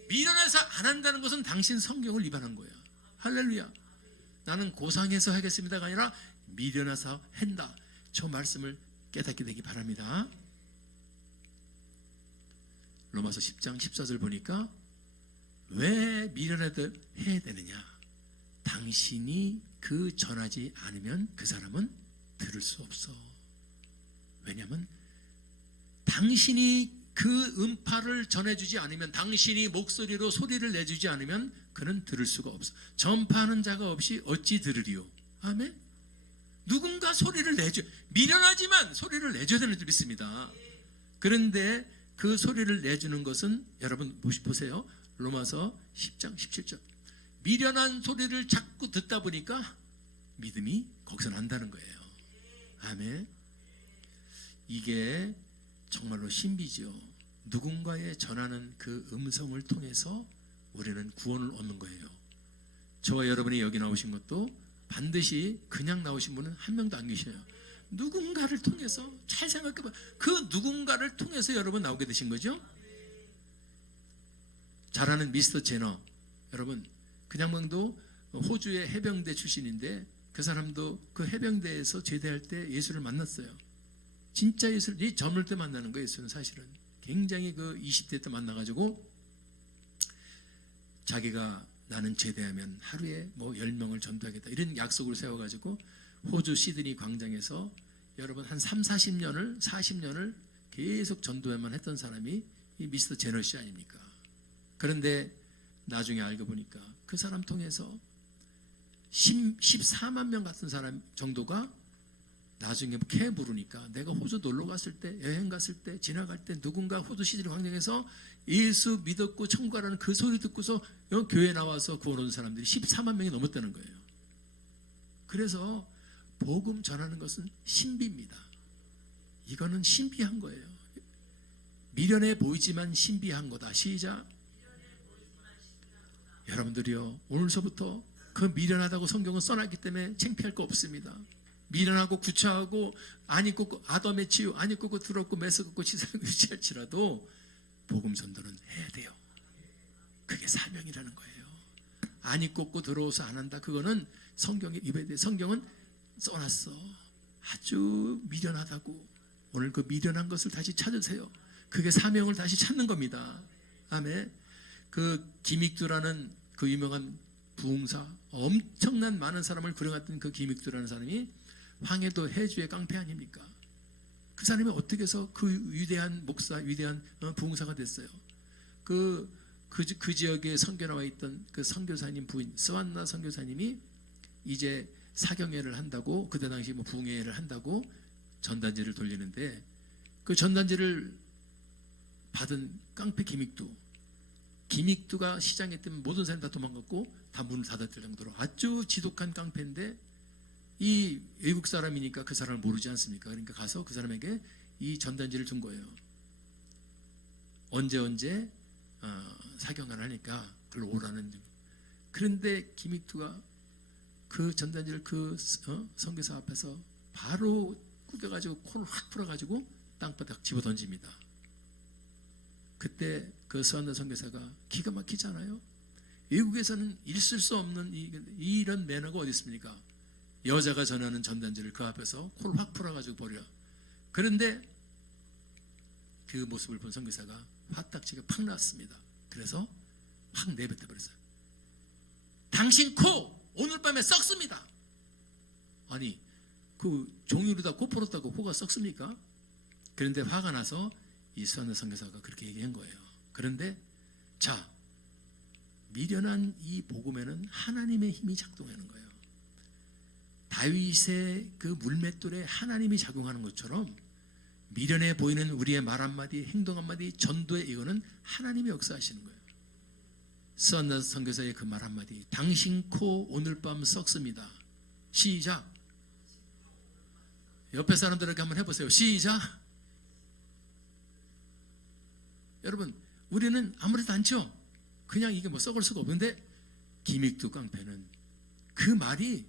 미련해서 안 한다는 것은 당신 성경을 위반한 거예요. 할렐루야. 나는 고상해서 하겠습니다가 아니라 미련해서 한다. 저 말씀을 깨닫게 되기 바랍니다. 로마서 10장 14절 보니까 왜 미련해도 해야 되느냐? 당신이 그 전하지 않으면 그 사람은 들을 수 없어. 왜냐하면 당신이 그 음파를 전해주지 않으면, 당신이 목소리로 소리를 내주지 않으면 그는 들을 수가 없어. 전파하는 자가 없이 어찌 들으리요? 아멘. 누군가 소리를 내줘. 미련하지만 소리를 내줘야 되는 줄 믿습니다. 그런데 그 소리를 내주는 것은 여러분 보세요. 로마서 10장 17절. 미련한 소리를 자꾸 듣다 보니까 믿음이 거기서 난다는 거예요. 아멘. 이게 정말로 신비죠. 누군가에 전하는 그 음성을 통해서 우리는 구원을 얻는 거예요. 저와 여러분이 여기 나오신 것도 반드시 그냥 나오신 분은 한 명도 안 계셔요. 누군가를 통해서, 잘 생각해봐. 그 누군가를 통해서 여러분 나오게 되신 거죠. 잘 아는 미스터 제너, 여러분 그 양반도 호주의 해병대 출신인데 그 사람도 그 해병대에서 제대할 때 예수를 만났어요. 진짜 예수를, 이 젊을 때 만나는 거예요. 예수는 사실은 굉장히 그 20대 때 만나가지고 자기가 나는 제대하면 하루에 뭐 10명을 전도하겠다 이런 약속을 세워가지고 호주 시드니 광장에서 여러분 한 40년을 계속 전도회만 했던 사람이 이 미스터 제너 씨 아닙니까? 그런데 나중에 알고 보니까 그 사람 통해서 14만 명 같은 사람 정도가 나중에 캐 부르니까, 내가 호주 놀러 갔을 때, 여행 갔을 때, 지나갈 때 누군가 호주 시드니 광장에서 예수 믿었고 천국 가라는 그 소리 듣고서 교회에 나와서 구원 얻은 사람들이 14만 명이 넘었다는 거예요. 그래서 복음 전하는 것은 신비입니다. 이거는 신비한 거예요. 미련해 보이지만 신비한 거다. 시작. 여러분들이요, 오늘서부터 그 미련하다고 성경은 써놨기 때문에 창피할 거 없습니다. 미련하고 구차하고 안 입고 아담의 치유, 안 입고 더럽고 매서고 치사하고 유치할지라도 복음 전도는 해야 돼요. 그게 사명이라는 거예요. 안 입고 들어오서 안 한다, 그거는 성경에 입에 대해 성경은 써놨어. 아주 미련하다고. 오늘 그 미련한 것을 다시 찾으세요. 그게 사명을 다시 찾는 겁니다. 아멘. 그 김익두라는 그 유명한 부흥사, 엄청난 많은 사람을 구령했던 그 김익두라는 사람이 황해도 해주의 깡패 아닙니까? 그 사람이 어떻게 해서 그 위대한 목사, 위대한 부흥사가 됐어요? 그 지역에 선교 나와 있던 그 선교사님 부인 스완나 선교사님이 이제 사경회를 한다고, 그때 당시 뭐 부흥회를 한다고 전단지를 돌리는데, 그 전단지를 받은 깡패 김익두가 시장에 뜨면 모든 사람이 다 도망갔고 다 문을 닫았을 정도로 아주 지독한 깡패인데, 이 외국 사람이니까 그 사람을 모르지 않습니까? 그러니까 가서 그 사람에게 이 전단지를 준 거예요. 언제 사경을 하니까 그걸 오라는. 그런데 김익두가 그 전단지를 그 선교사 앞에서 바로 꾸겨가지고 코를 확 풀어가지고 땅바닥 집어 던집니다. 그때 그 스완나 선교사가 기가 막히잖아요. 외국에서는 있을 수 없는 이런 매너가 어디 있습니까? 여자가 전하는 전단지를 그 앞에서 코를 확 풀어가지고 버려. 그런데 그 모습을 본 선교사가 화딱지가 팍 나왔습니다. 그래서 확 내뱉어 버렸어요. 당신 코 오늘 밤에 썩습니다. 아니, 그 종이로다 코 풀었다고 코가 썩습니까? 그런데 화가 나서 이 수완나 선교사가 그렇게 얘기한 거예요. 그런데 자, 미련한 이 복음에는 하나님의 힘이 작동하는 거예요. 다윗의 그 물맷돌에 하나님이 작용하는 것처럼 미련해 보이는 우리의 말 한마디, 행동 한마디, 전도에 이거는 하나님이 역사하시는 거예요. 수완나 선교사의 그 말 한마디, 당신 코 오늘 밤 썩습니다. 시작. 옆에 사람들에게 한번 해보세요. 시작. 여러분, 우리는 아무렇지도 않죠. 그냥 이게 뭐 썩을 수가 없는데 김익두 깡패는 그 말이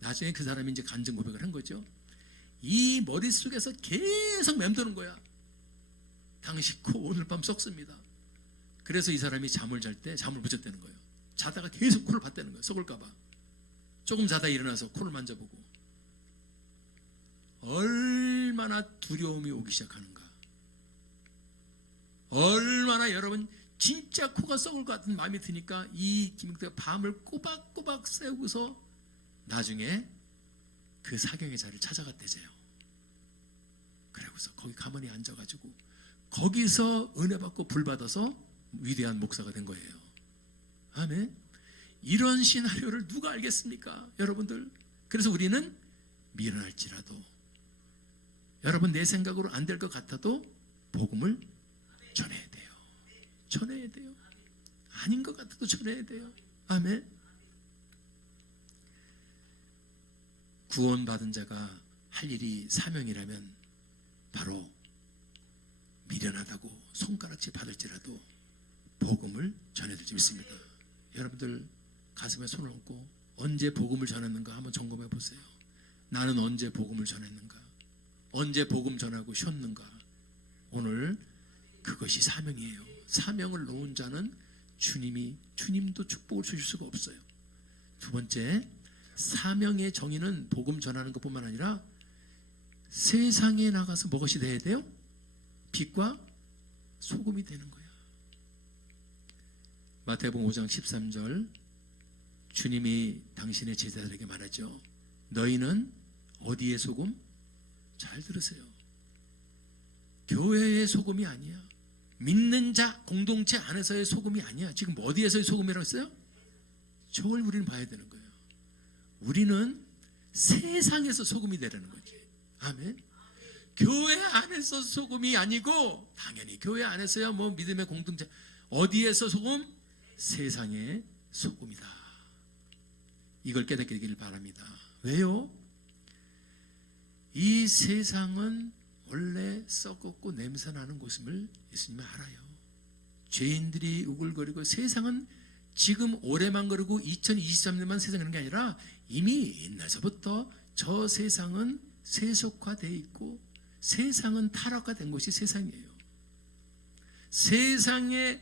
나중에 그 사람이 이제 간증 고백을 한 거죠. 이 머릿속에서 계속 맴도는 거야. 당신 코 오늘 밤 썩습니다. 그래서 이 사람이 잠을 잘 때 잠을 못 잤다는 거예요. 자다가 계속 코를 봤다는 거예요. 썩을까 봐. 조금 자다 일어나서 코를 만져보고 얼마나 두려움이 오기 시작하는가. 얼마나 여러분 진짜 코가 썩을 것 같은 마음이 드니까 이 김익두가 밤을 꼬박꼬박 새우고서 나중에 그 사경의 자리를 찾아갔대제요. 그러고서 거기 가만히 앉아가지고 거기서 은혜 받고 불 받아서 위대한 목사가 된 거예요. 아멘. 이런 시나리오를 누가 알겠습니까, 여러분들? 그래서 우리는 미련할지라도, 여러분 내 생각으로 안 될 것 같아도 복음을 전해야 돼요. 전해야 돼요. 아닌 것 같아도 전해야 돼요. 아멘. 구원받은 자가 할 일이 사명이라면 바로 미련하다고 손가락질 받을지라도 복음을 전해야 될 줄 믿습니다. 여러분들 가슴에 손을 얹고 언제 복음을 전했는가 한번 점검해 보세요. 나는 언제 복음을 전했는가? 언제 복음 전하고 쉬었는가? 오늘 그것이 사명이에요. 사명을 놓은 자는 주님도 축복을 주실 수가 없어요. 두 번째, 사명의 정의는 복음 전하는 것뿐만 아니라 세상에 나가서 무엇이 돼야 돼요? 빛과 소금이 되는 거야. 마태복음 5장 13절, 주님이 당신의 제자들에게 말하죠. 너희는 어디의 소금? 잘 들으세요. 교회의 소금이 아니야. 믿는 자 공동체 안에서의 소금이 아니야. 지금 어디에서의 소금이라고 했어요? 저걸 우리는 봐야 되는 거예요. 우리는 세상에서 소금이 되라는 거지. 아멘. 교회 안에서 소금이 아니고, 당연히 교회 안에서야 뭐 믿음의 공동체, 어디에서 소금? 세상의 소금이다. 이걸 깨닫게 되기를 바랍니다. 왜요? 이 세상은 원래 썩었고 냄새나는 곳임을 예수님은 알아요. 죄인들이 우글거리고, 세상은 지금 올해만 그러고 2023년만 세상 그런 게 아니라 이미 옛날서부터 저 세상은 세속화되어 있고 세상은 타락화된 것이 세상이에요. 세상에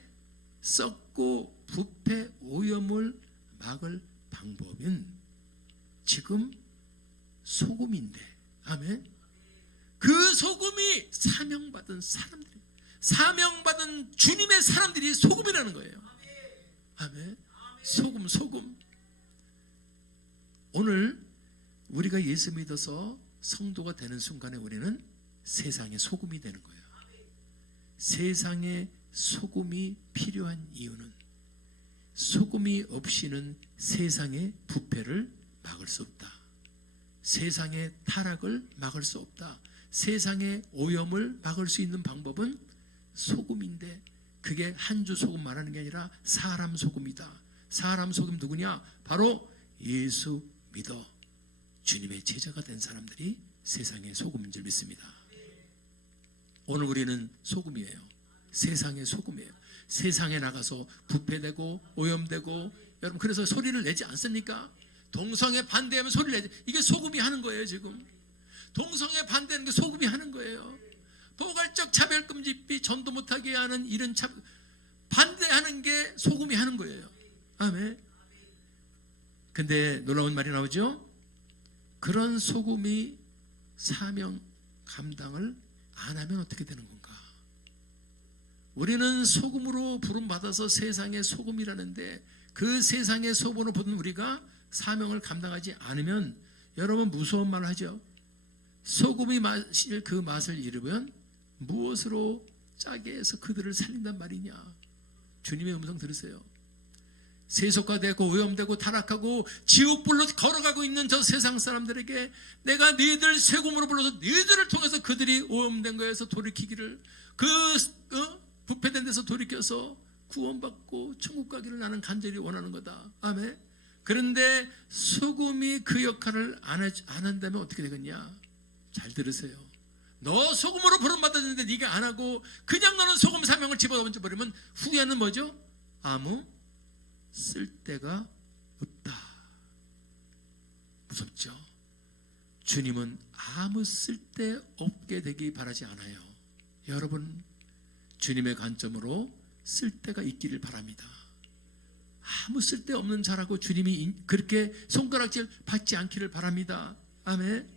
썩고 부패 오염을 막을 방법은 지금 소금인데, 아멘. 그 소금이 사명받은 사람들이, 사명받은 주님의 사람들이 소금이라는 거예요. 아멘. 소금. 오늘 우리가 예수 믿어서 성도가 되는 순간에 우리는 세상의 소금이 되는 거예요. 세상에 소금이 필요한 이유는 소금이 없이는 세상의 부패를 막을 수 없다. 세상의 타락을 막을 수 없다. 세상의 오염을 막을 수 있는 방법은 소금인데, 그게 한 주 소금 말하는 게 아니라 사람 소금이다. 사람 소금 누구냐? 바로 예수 믿어 주님의 제자가 된 사람들이 세상의 소금인 줄 믿습니다. 오늘 우리는 소금이에요. 세상의 소금이에요. 세상에 나가서 부패되고 오염되고, 여러분 그래서 소리를 내지 않습니까? 동성애 반대하면 소리를 내지. 이게 소금이 하는 거예요. 지금 동성애 반대하는 게 소금이 하는 거예요. 포괄적 차별금지법 전도 못하게 하는 이런 반대하는 게 소금이 하는 거예요. 아멘. 근데 놀라운 말이 나오죠. 그런 소금이 사명 감당을 안 하면 어떻게 되는 건가? 우리는 소금으로 부름받아서 세상의 소금이라는데, 그 세상의 소금으로 부른 우리가 사명을 감당하지 않으면 여러분 무서운 말을 하죠. 소금이 마실 그 맛을 잃으면 무엇으로 짜게 해서 그들을 살린단 말이냐. 주님의 음성 들으세요. 세속화되고 오염되고 타락하고 지옥불로 걸어가고 있는 저 세상 사람들에게 내가 너희들 세금으로 불러서 너희들을 통해서 그들이 오염된 거에서 돌이키기를, 부패된 데서 돌이켜서 구원받고 천국 가기를 나는 간절히 원하는 거다. 아멘. 그런데 소금이 그 역할을 안 한다면 어떻게 되겠냐. 잘 들으세요. 너 소금으로 부름받았는데 네가 안 하고 그냥 너는 소금 사명을 집어던져 버리면 후에는 뭐죠? 아무 쓸데가 없다. 무섭죠? 주님은 아무 쓸데 없게 되기 바라지 않아요. 여러분, 주님의 관점으로 쓸데가 있기를 바랍니다. 아무 쓸데없는 자라고 주님이 그렇게 손가락질 받지 않기를 바랍니다. 아멘.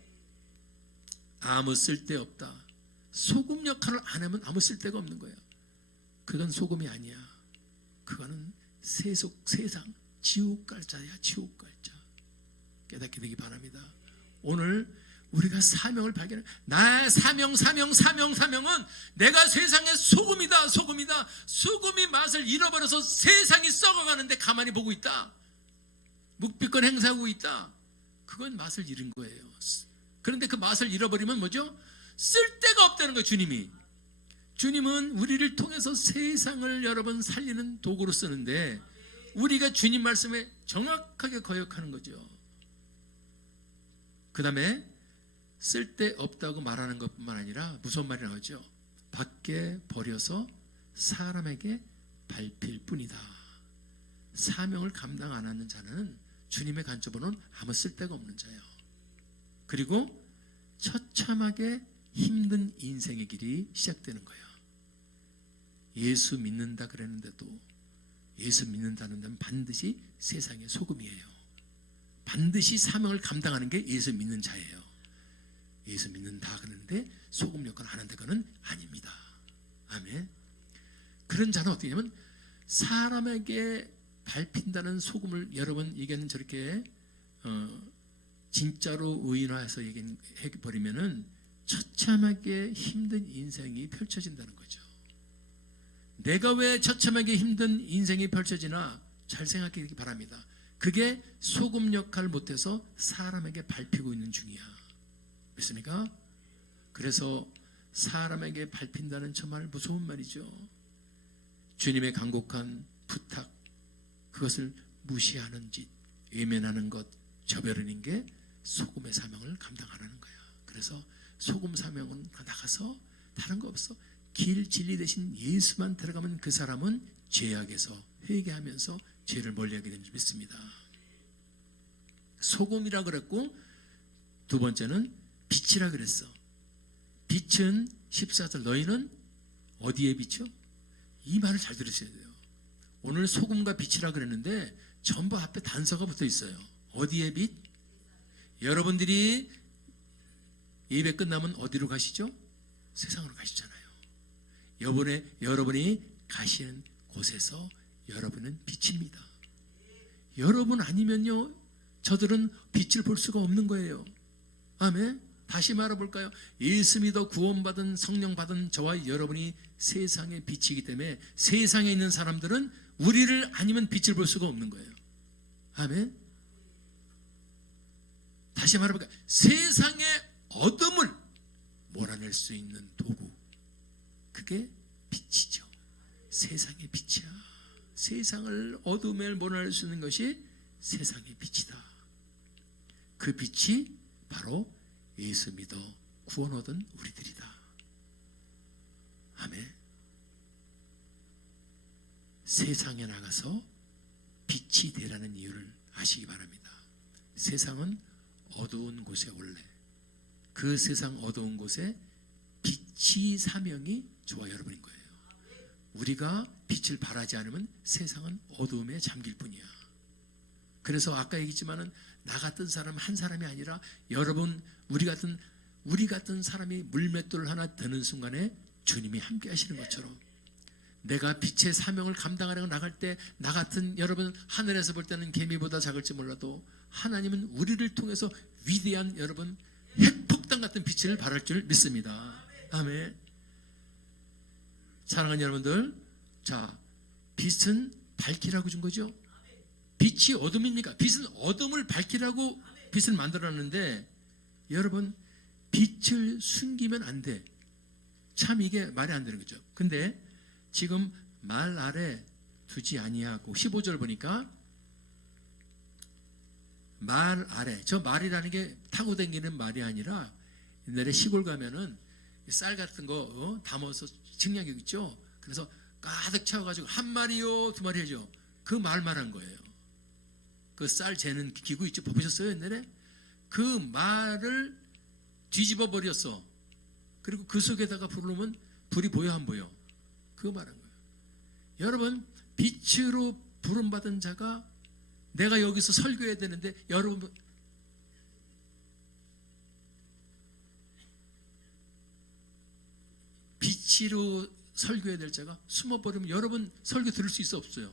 아무 쓸데없다. 소금 역할을 안 하면 아무 쓸데가 없는 거예요. 그건 소금이 아니야. 그거는 세상 지옥갈자야. 지옥갈자. 깨닫게 되기 바랍니다. 오늘 우리가 사명을 발견해. 나의 사명은 내가 세상의 소금이다. 소금이 맛을 잃어버려서 세상이 썩어가는데 가만히 보고 있다. 묵비권 행사하고 있다. 그건 맛을 잃은 거예요. 그런데 그 맛을 잃어버리면 뭐죠? 쓸데가 없다는 거예요. 주님은 우리를 통해서 세상을 여러분 살리는 도구로 쓰는데, 우리가 주님 말씀에 정확하게 거역하는 거죠. 그 다음에 쓸데없다고 말하는 것뿐만 아니라 무슨 말이 나오죠? 밖에 버려서 사람에게 밟힐 뿐이다. 사명을 감당 안 하는 자는 주님의 관점으로는 아무 쓸데가 없는 자예요. 그리고 처참하게 힘든 인생의 길이 시작되는 거예요. 예수 믿는다 그랬는데도, 예수 믿는다는 데는 반드시 세상의 소금이에요. 반드시 사명을 감당하는 게 예수 믿는 자예요. 예수 믿는다 그러는데 소금 역할을 하는 데는 아닙니다. 아멘. 그런 자는 어떻게 하냐면, 사람에게 밟힌다는 소금을 여러분 얘기하는 저렇게 진짜로 의인화해서 얘기해버리면은 처참하게 힘든 인생이 펼쳐진다는 거죠. 내가 왜 처참하게 힘든 인생이 펼쳐지나 잘 생각해 보기 바랍니다. 그게 소금 역할을 못해서 사람에게 밟히고 있는 중이야. 믿습니까? 그래서 사람에게 밟힌다는 정말 무서운 말이죠. 주님의 간곡한 부탁, 그것을 무시하는 짓, 외면하는 것, 저버리는 게 소금의 사명을 감당하는 거야. 그래서 소금 사명은 다 나가서 다른 거 없어. 길 진리 대신 예수만 들어가면 그 사람은 죄악에서 회개하면서 죄를 멀리하게 되는 줄 믿습니다. 소금이라 그랬고, 두 번째는 빛이라 그랬어. 빛은 14절, 너희는 어디에 비춰? 이 말을 잘 들으셔야 돼요. 오늘 소금과 빛이라 그랬는데 전부 앞에 단서가 붙어 있어요. 어디에 빛? 여러분들이 예배 끝나면 어디로 가시죠? 세상으로 가시잖아요. 여러분이 가시는 곳에서 여러분은 빛입니다. 여러분 아니면요, 저들은 빛을 볼 수가 없는 거예요. 아멘. 다시 말해볼까요? 예수 믿어 구원받은 성령 받은 저와 여러분이 세상의 빛이기 때문에 세상에 있는 사람들은 우리를 아니면 빛을 볼 수가 없는 거예요. 아멘. 다시 말해볼까요? 세상의 어둠을 몰아낼 수 있는 도구, 그게 빛이죠. 세상의 빛이야. 세상을 어둠에 몰아낼 수 있는 것이 세상의 빛이다. 그 빛이 바로 예수 믿어 구원 얻은 우리들이다. 아멘. 세상에 나가서 빛이 되라는 이유를 아시기 바랍니다. 세상은 어두운 곳에 원래, 그 세상 어두운 곳에 빛이 사명이 저와 여러분인 거예요. 우리가 빛을 발하지 않으면 세상은 어두움에 잠길 뿐이야. 그래서 아까 얘기했지만은 나 같은 사람 한 사람이 아니라 여러분, 우리 같은 사람이 물맷돌 하나 드는 순간에 주님이 함께 하시는 것처럼 내가 빛의 사명을 감당하려고 나갈 때 나 같은 여러분 하늘에서 볼 때는 개미보다 작을지 몰라도 하나님은 우리를 통해서 위대한 여러분 핵폭탄 같은 빛을 발할 줄 믿습니다. 아멘. 사랑하는 여러분들, 자, 빛은 밝히라고 준 거죠. 빛이 어둠입니까? 빛은 어둠을 밝히라고 빛을 만들었는데 여러분 빛을 숨기면 안 돼. 참 이게 말이 안 되는 거죠. 근데 지금 말 아래 두지 아니하고 15절 보니까 말 아래, 저 말이라는 게 타고 다니는 말이 아니라 옛날에 시골 가면은 쌀 같은 거 담아서 측량기 있죠. 그래서 가득 채워가지고 한 마리요 두 마리 해죠. 그 말 말한 거예요. 그 쌀 재는 기구 있죠. 보셨어요 옛날에? 그 말을 뒤집어 버렸어. 그리고 그 속에다가 불을 넣으면 불이 보여 안 보여? 그거 말한 거예요. 여러분 빛으로 부름받은 자가 내가 여기서 설교해야 되는데 여러분 빛으로 설교해야 될 자가 숨어버리면 여러분 설교 들을 수 있어 없어요?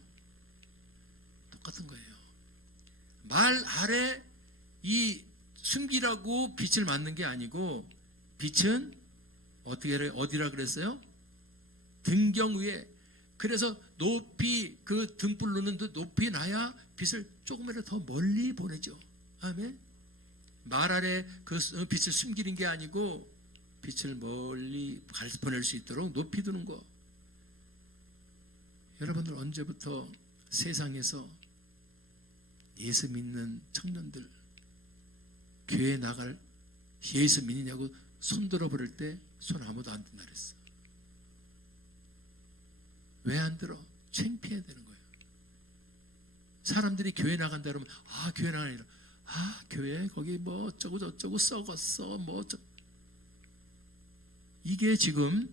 똑같은 거예요. 말 아래 이 숨기라고 빛을 만든 게 아니고 빛은 어디라 그랬어요? 등경 위에. 그래서 높이 그 등불로는 높이 놔야 빛을 조금이라도 더 멀리 보내죠. 아멘. 말 아래 그 빛을 숨기는 게 아니고 빛을 멀리 보낼 수 있도록 높이 두는 거. 여러분들 언제부터 세상에서 예수 믿는 청년들 교회 나갈 예수 믿느냐고 손 들어 부를 때 손 아무도 안 든다 그랬어. 왜 안 들어? 창피해야 되는 거예요. 사람들이 교회 나간다 그러면 아 교회 나가니라 아 교회 거기 뭐 어쩌고 저쩌고 썩었어 뭐 어쩌고. 이게 지금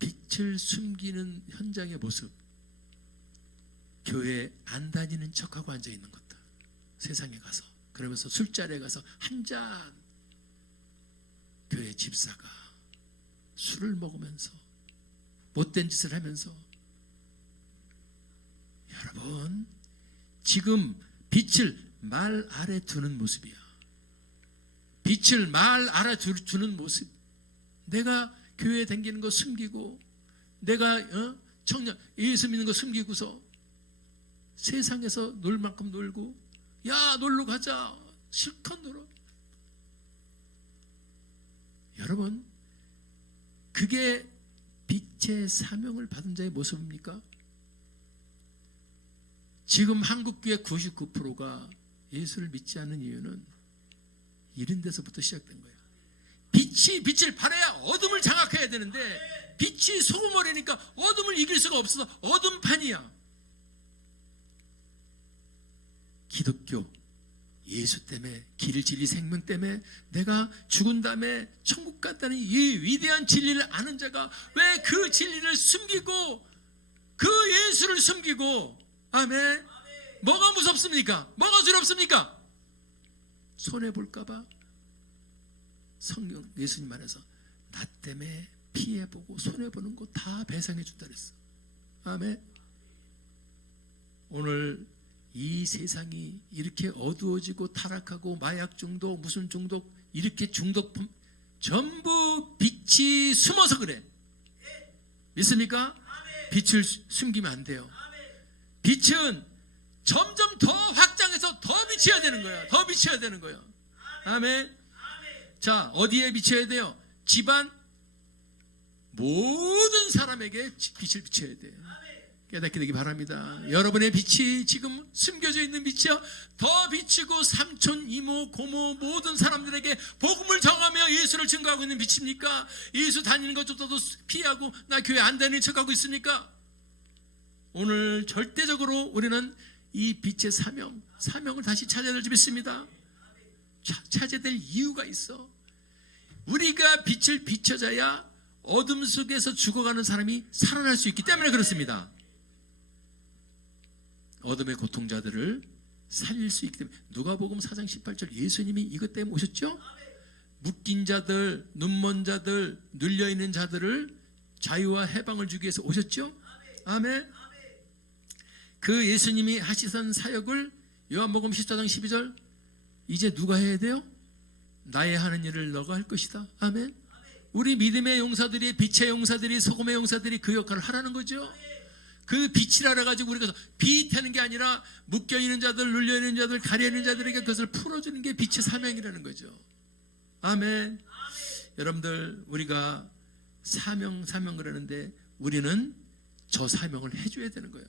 빛을 숨기는 현장의 모습. 교회 안 다니는 척하고 앉아있는 것들. 세상에 가서 그러면서 술자리에 가서 한잔 교회 집사가 술을 먹으면서 못된 짓을 하면서. 여러분 지금 빛을 말 아래 두는 모습이야. 빛을 말 아래 두는 모습. 내가 교회에 다니는 거 숨기고 내가 청년 예수 믿는 거 숨기고서 세상에서 놀 만큼 놀고 야 놀러 가자 실컷 놀아. 여러분 그게 빛의 사명을 받은 자의 모습입니까? 지금 한국교회 99%가 예수를 믿지 않는 이유는 이런 데서부터 시작된 거예요. 빛이 빛을 발해야 어둠을 장악해야 되는데 빛이 소금머리니까 어둠을 이길 수가 없어서 어둠판이야. 기독교 예수 때문에 길 진리 생명 때문에 내가 죽은 다음에 천국 갔다는 이 위대한 진리를 아는 자가 왜 그 진리를 숨기고 그 예수를 숨기고 아멘. 뭐가 무섭습니까? 뭐가 두렵습니까? 손해볼까 봐. 성경 예수님 말해서 나 때문에 피해보고 손해보는 거 다 배상해 준다 그랬어. 아멘. 오늘 이 세상이 이렇게 어두워지고 타락하고 마약 중독 무슨 중독 이렇게 중독품 전부 빛이 숨어서 그래. 믿습니까? 빛을 숨기면 안 돼요. 빛은 점점 더 확장해서 더 비춰야 되는 거예요. 더 비춰야 되는 거예요. 아멘. 자, 어디에 비춰야 돼요? 집안 모든 사람에게 빛을 비춰야 돼요. 깨닫게 되기 바랍니다. 여러분의 빛이 지금 숨겨져 있는 빛이요 더 비치고 삼촌, 이모, 고모 모든 사람들에게 복음을 전하며 예수를 증거하고 있는 빛입니까? 예수 다니는 것조차도 피하고 나 교회 안 다니는 척하고 있습니까? 오늘 절대적으로 우리는 이 빛의 사명을 다시 찾아야 될 줄 믿습니다. 찾아야 될 이유가 있어. 우리가 빛을 비춰줘야 어둠 속에서 죽어가는 사람이 살아날 수 있기 때문에 그렇습니다. 어둠의 고통자들을 살릴 수 있기 때문에. 누가복음 4장 18절 예수님이 이것 때문에 오셨죠? 묶인 자들, 눈먼 자들, 눌려있는 자들을 자유와 해방을 주기 위해서 오셨죠? 아멘. 그 예수님이 하시던 사역을 요한복음 14장 12절 이제 누가 해야 돼요? 나의 하는 일을 너가 할 것이다. 아멘. 우리 믿음의 용사들이, 빛의 용사들이, 소금의 용사들이 그 역할을 하라는 거죠. 그 빛이라 가지고 우리가 빛하는 게 아니라 묶여있는 자들, 눌려있는 자들, 가려있는 자들에게 그것을 풀어주는 게 빛의 사명이라는 거죠. 아멘. 여러분들, 우리가 사명 그러는데 우리는 저 사명을 해줘야 되는 거예요.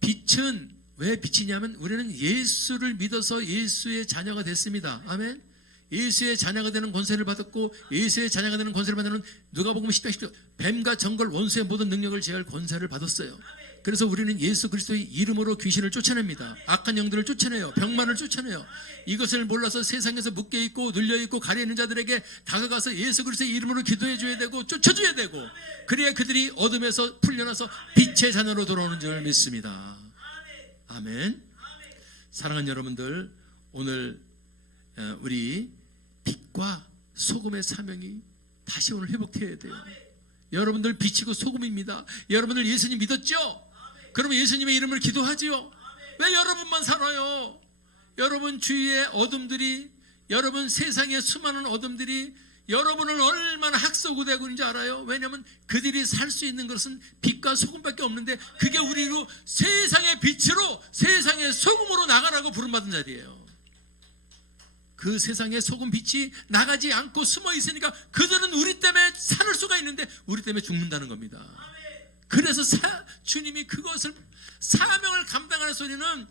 빛은 왜 빛이냐면 우리는 예수를 믿어서 예수의 자녀가 됐습니다. 아멘. 예수의 자녀가 되는 권세를 받았고, 예수의 자녀가 되는 권세를 받는 누가복음 10장 10절 뱀과 정글 원수의 모든 능력을 제할 권세를 받았어요. 그래서 우리는 예수 그리스도의 이름으로 귀신을 쫓아냅니다. 악한 영들을 쫓아내요. 병만을 쫓아내요. 이것을 몰라서 세상에서 묶여있고 눌려있고 가려있는 자들에게 다가가서 예수 그리스도의 이름으로 기도해줘야 되고 쫓아줘야 되고, 그래야 그들이 어둠에서 풀려나서 빛의 자녀로 돌아오는 줄 믿습니다. 아멘. 사랑하는 여러분들, 오늘 우리 빛과 소금의 사명이 다시 오늘 회복되어야 돼요. 여러분들 빛이고 소금입니다. 여러분들 예수님 믿었죠? 그러면 예수님의 이름을 기도하지요. 왜 여러분만 살아요? 여러분 주위의 어둠들이, 여러분 세상의 수많은 어둠들이 여러분을 얼마나 학소고대하고 있는지 알아요? 왜냐하면 그들이 살 수 있는 것은 빛과 소금밖에 없는데, 그게 우리로 세상의 빛으로, 세상의 소금으로 나가라고 부름받은 자리예요. 그 세상의 소금 빛이 나가지 않고 숨어 있으니까 그들은 우리 때문에 살 수가 있는데 우리 때문에 죽는다는 겁니다. 그래서 주님이 그것을, 사명을 감당하는 소리는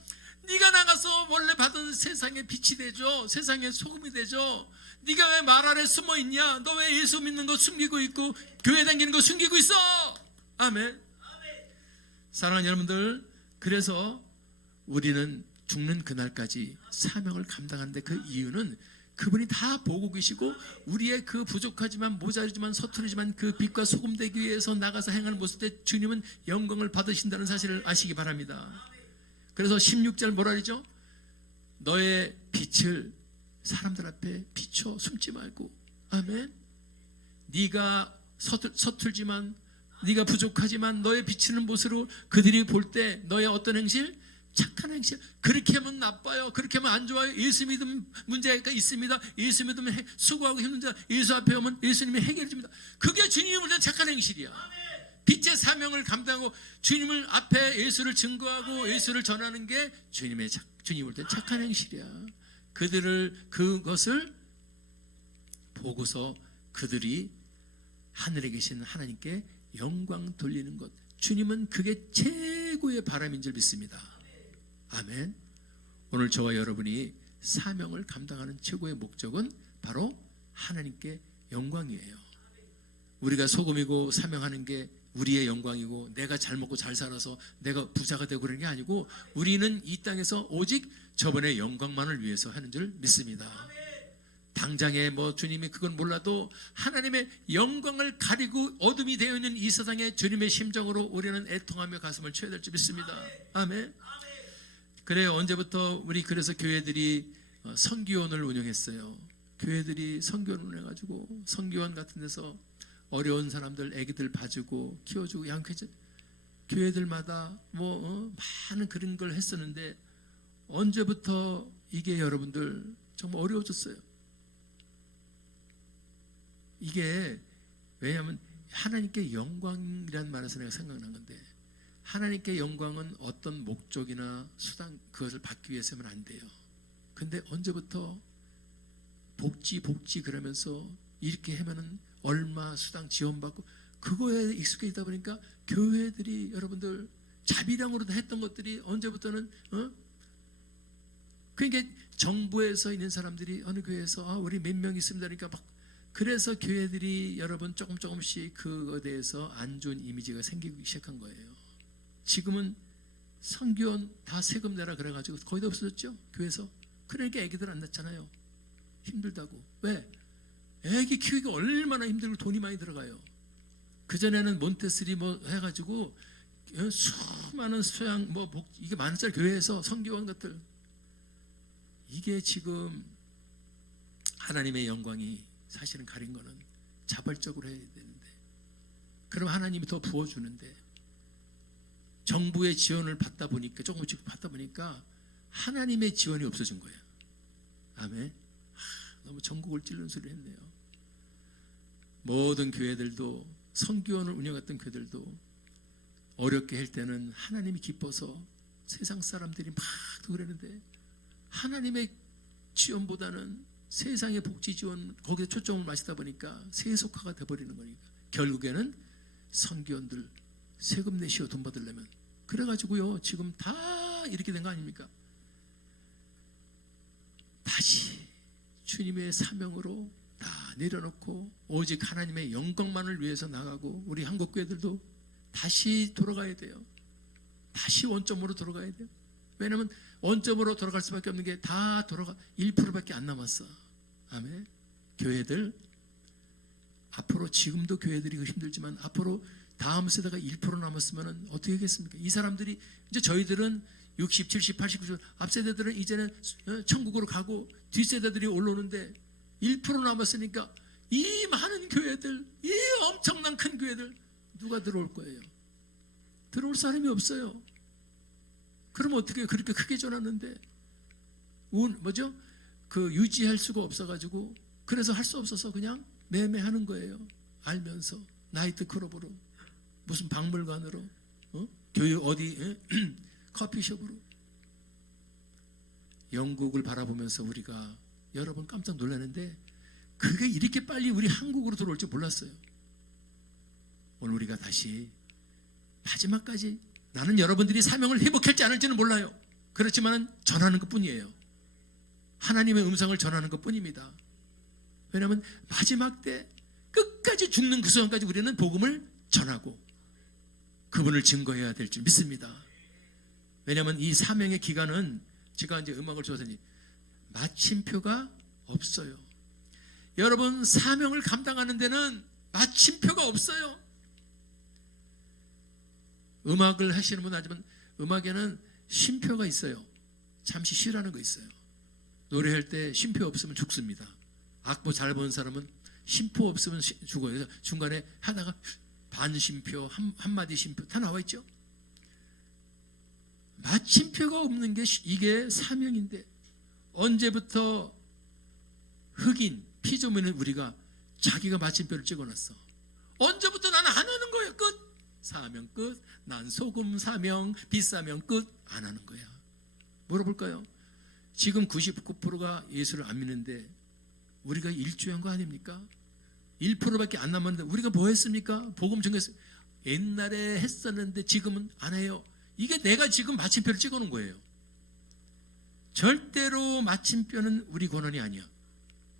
네가 나가서 원래 받은 세상의 빛이 되죠. 세상의 소금이 되죠. 네가 왜 말 아래 숨어 있냐? 너 왜 예수 믿는 거 숨기고 있고 교회 다니는 거 숨기고 있어? 아멘. 사랑하는 여러분들, 그래서 우리는 죽는 그날까지 사명을 감당하는데 그 이유는 그분이 다 보고 계시고, 우리의 그 부족하지만 모자르지만 서투르지만 그 빛과 소금 되기 위해서 나가서 행하는 모습 때 주님은 영광을 받으신다는 사실을 아시기 바랍니다. 그래서 16절 뭐라 그러죠? 너의 빛을 사람들 앞에 비춰 숨지 말고. 아멘. 네가 서툴지만, 네가 부족하지만 너의 비치는 모습으로 그들이 볼 때 너의 어떤 행실? 착한 행실. 그렇게 하면 나빠요. 그렇게 하면 안 좋아요. 예수 믿음 문제가 있습니다. 예수 믿으면 수고하고 힘든 자 예수 앞에 오면 예수님이 해결해 줍니다. 그게 주님을 위한 착한 행실이야. 빛의 사명을 감당하고 주님을 앞에 예수를 증거하고 예수를 전하는 게 주님을 위한 착한 행실이야. 그것을 보고서 그들이 하늘에 계신 하나님께 영광 돌리는 것, 주님은 그게 최고의 바람인 줄 믿습니다. 아멘. 오늘 저와 여러분이 사명을 감당하는 최고의 목적은 바로 하나님께 영광이에요. 우리가 소금이고 사명하는 게 우리의 영광이고, 내가 잘 먹고 잘 살아서 내가 부자가 되고 그러는 게 아니고, 우리는 이 땅에서 오직 저번의 영광만을 위해서 하는 줄 믿습니다. 당장에 주님이 그건 몰라도 하나님의 영광을 가리고 어둠이 되어 있는 이 세상에 주님의 심정으로 우리는 애통하며 가슴을 쳐야 될 줄 믿습니다. 아멘. 그래요. 언제부터 우리 그래서 교회들이 선교원을 운영했어요. 교회들이 선교원을 운영해가지고 선교원 같은 데서 어려운 사람들, 애기들 봐주고 키워주고 양육해줘. 교회들마다 많은 그런 걸 했었는데, 언제부터 이게 여러분들 정말 어려워졌어요. 이게 왜냐하면 하나님께 영광이라는 말에서 내가 생각난 건데, 하나님께 영광은 어떤 목적이나 수단, 그것을 받기 위해서는 안 돼요. 근데 언제부터 복지 그러면서 이렇게 하면은 얼마 수당 지원받고 그거에 익숙해지다 보니까 교회들이 여러분들 자비량으로 했던 것들이 언제부터는 그러니까 정부에서 있는 사람들이 어느 교회에서 우리 몇 명 있습니다 그러니까 막, 그래서 교회들이 여러분 조금씩 그거에 대해서 안 좋은 이미지가 생기기 시작한 거예요. 지금은 선교원 다 세금 내라 그래가지고 거의 다 없어졌죠, 교회에서. 그러니까 애기들 안 낳잖아요. 힘들다고. 왜? 애기 키우기가 얼마나 힘들고 돈이 많이 들어가요. 그전에는 몬테스리 해가지고 수많은 소양 이게 많은 교회에서 선교원 것들, 이게 지금 하나님의 영광이 사실은 가린 거는 자발적으로 해야 되는데, 그럼 하나님이 더 부어주는데, 정부의 지원을 받다 보니까, 조금씩 받다 보니까 하나님의 지원이 없어진 거예요. 아멘. 너무 전국을 찔르는 소리를 했네요. 모든 교회들도, 선교원을 운영했던 교회들도 어렵게 할 때는 하나님이 기뻐서 세상 사람들이 막 그러는데, 하나님의 지원보다는 세상의 복지 지원, 거기에 초점을 맞추다 보니까 세속화가 돼버리는 거니까 결국에는 선교원들 세금 내시오, 돈 받으려면. 그래가지고요, 지금 다 이렇게 된 거 아닙니까? 다시 주님의 사명으로 다 내려놓고 오직 하나님의 영광만을 위해서 나가고, 우리 한국 교회들도 다시 돌아가야 돼요. 다시 원점으로 돌아가야 돼요. 왜냐하면 원점으로 돌아갈 수밖에 없는 게 다 돌아가 1%밖에 안 남았어. 아멘. 교회들 앞으로, 지금도 교회들이 힘들지만 앞으로 다음 세대가 1% 남았으면 어떻게 하겠습니까? 이 사람들이 이제, 저희들은 60, 70, 80, 90, 앞세대들은 이제는 천국으로 가고 뒷세대들이 올라오는데 1% 남았으니까 이 많은 교회들, 이 엄청난 큰 교회들 누가 들어올 거예요? 들어올 사람이 없어요. 그럼 어떻게, 그렇게 크게 전하는데 유지할 수가 없어가지고, 그래서 할 수 없어서 그냥 매매하는 거예요. 알면서 나이트 클럽으로, 무슨 박물관으로, 교육 어디 커피숍으로. 영국을 바라보면서 우리가, 여러분 깜짝 놀랐는데, 그게 이렇게 빨리 우리 한국으로 들어올 줄 몰랐어요. 오늘 우리가 다시 마지막까지, 나는 여러분들이 사명을 회복할지 않을지는 몰라요. 그렇지만 전하는 것 뿐이에요. 하나님의 음성을 전하는 것 뿐입니다. 왜냐하면 마지막 때 끝까지 죽는 그 순간까지 우리는 복음을 전하고 그분을 증거해야 될 줄 믿습니다. 왜냐하면 이 사명의 기간은, 제가 이제 음악을 좋아하더니 마침표가 없어요. 여러분, 사명을 감당하는 데는 마침표가 없어요. 음악을 하시는 분은 알지만 음악에는 쉼표가 있어요. 잠시 쉬라는 거 있어요. 노래할 때 쉼표 없으면 죽습니다. 악보 잘 보는 사람은 쉼표 없으면 죽어요. 그래서 중간에 하다가 반쉼표, 한마디 쉼표 다 나와 있죠. 마침표가 없는 게 이게 사명인데, 언제부터 흑인 피조물은 우리가 자기가 마침표를 찍어놨어. 언제부터 나는 안 하는 거야. 끝. 사명 끝. 난 소금 사명, 빗사명 끝. 안 하는 거야. 물어볼까요? 지금 99%가 예수를 안 믿는데 우리가 일조한 거 아닙니까? 1%밖에 안 남았는데 우리가 뭐 했습니까? 복음 전했어요. 옛날에 했었는데 지금은 안 해요. 이게 내가 지금 마침표를 찍어놓은 거예요. 절대로 마침표는 우리 권한이 아니야.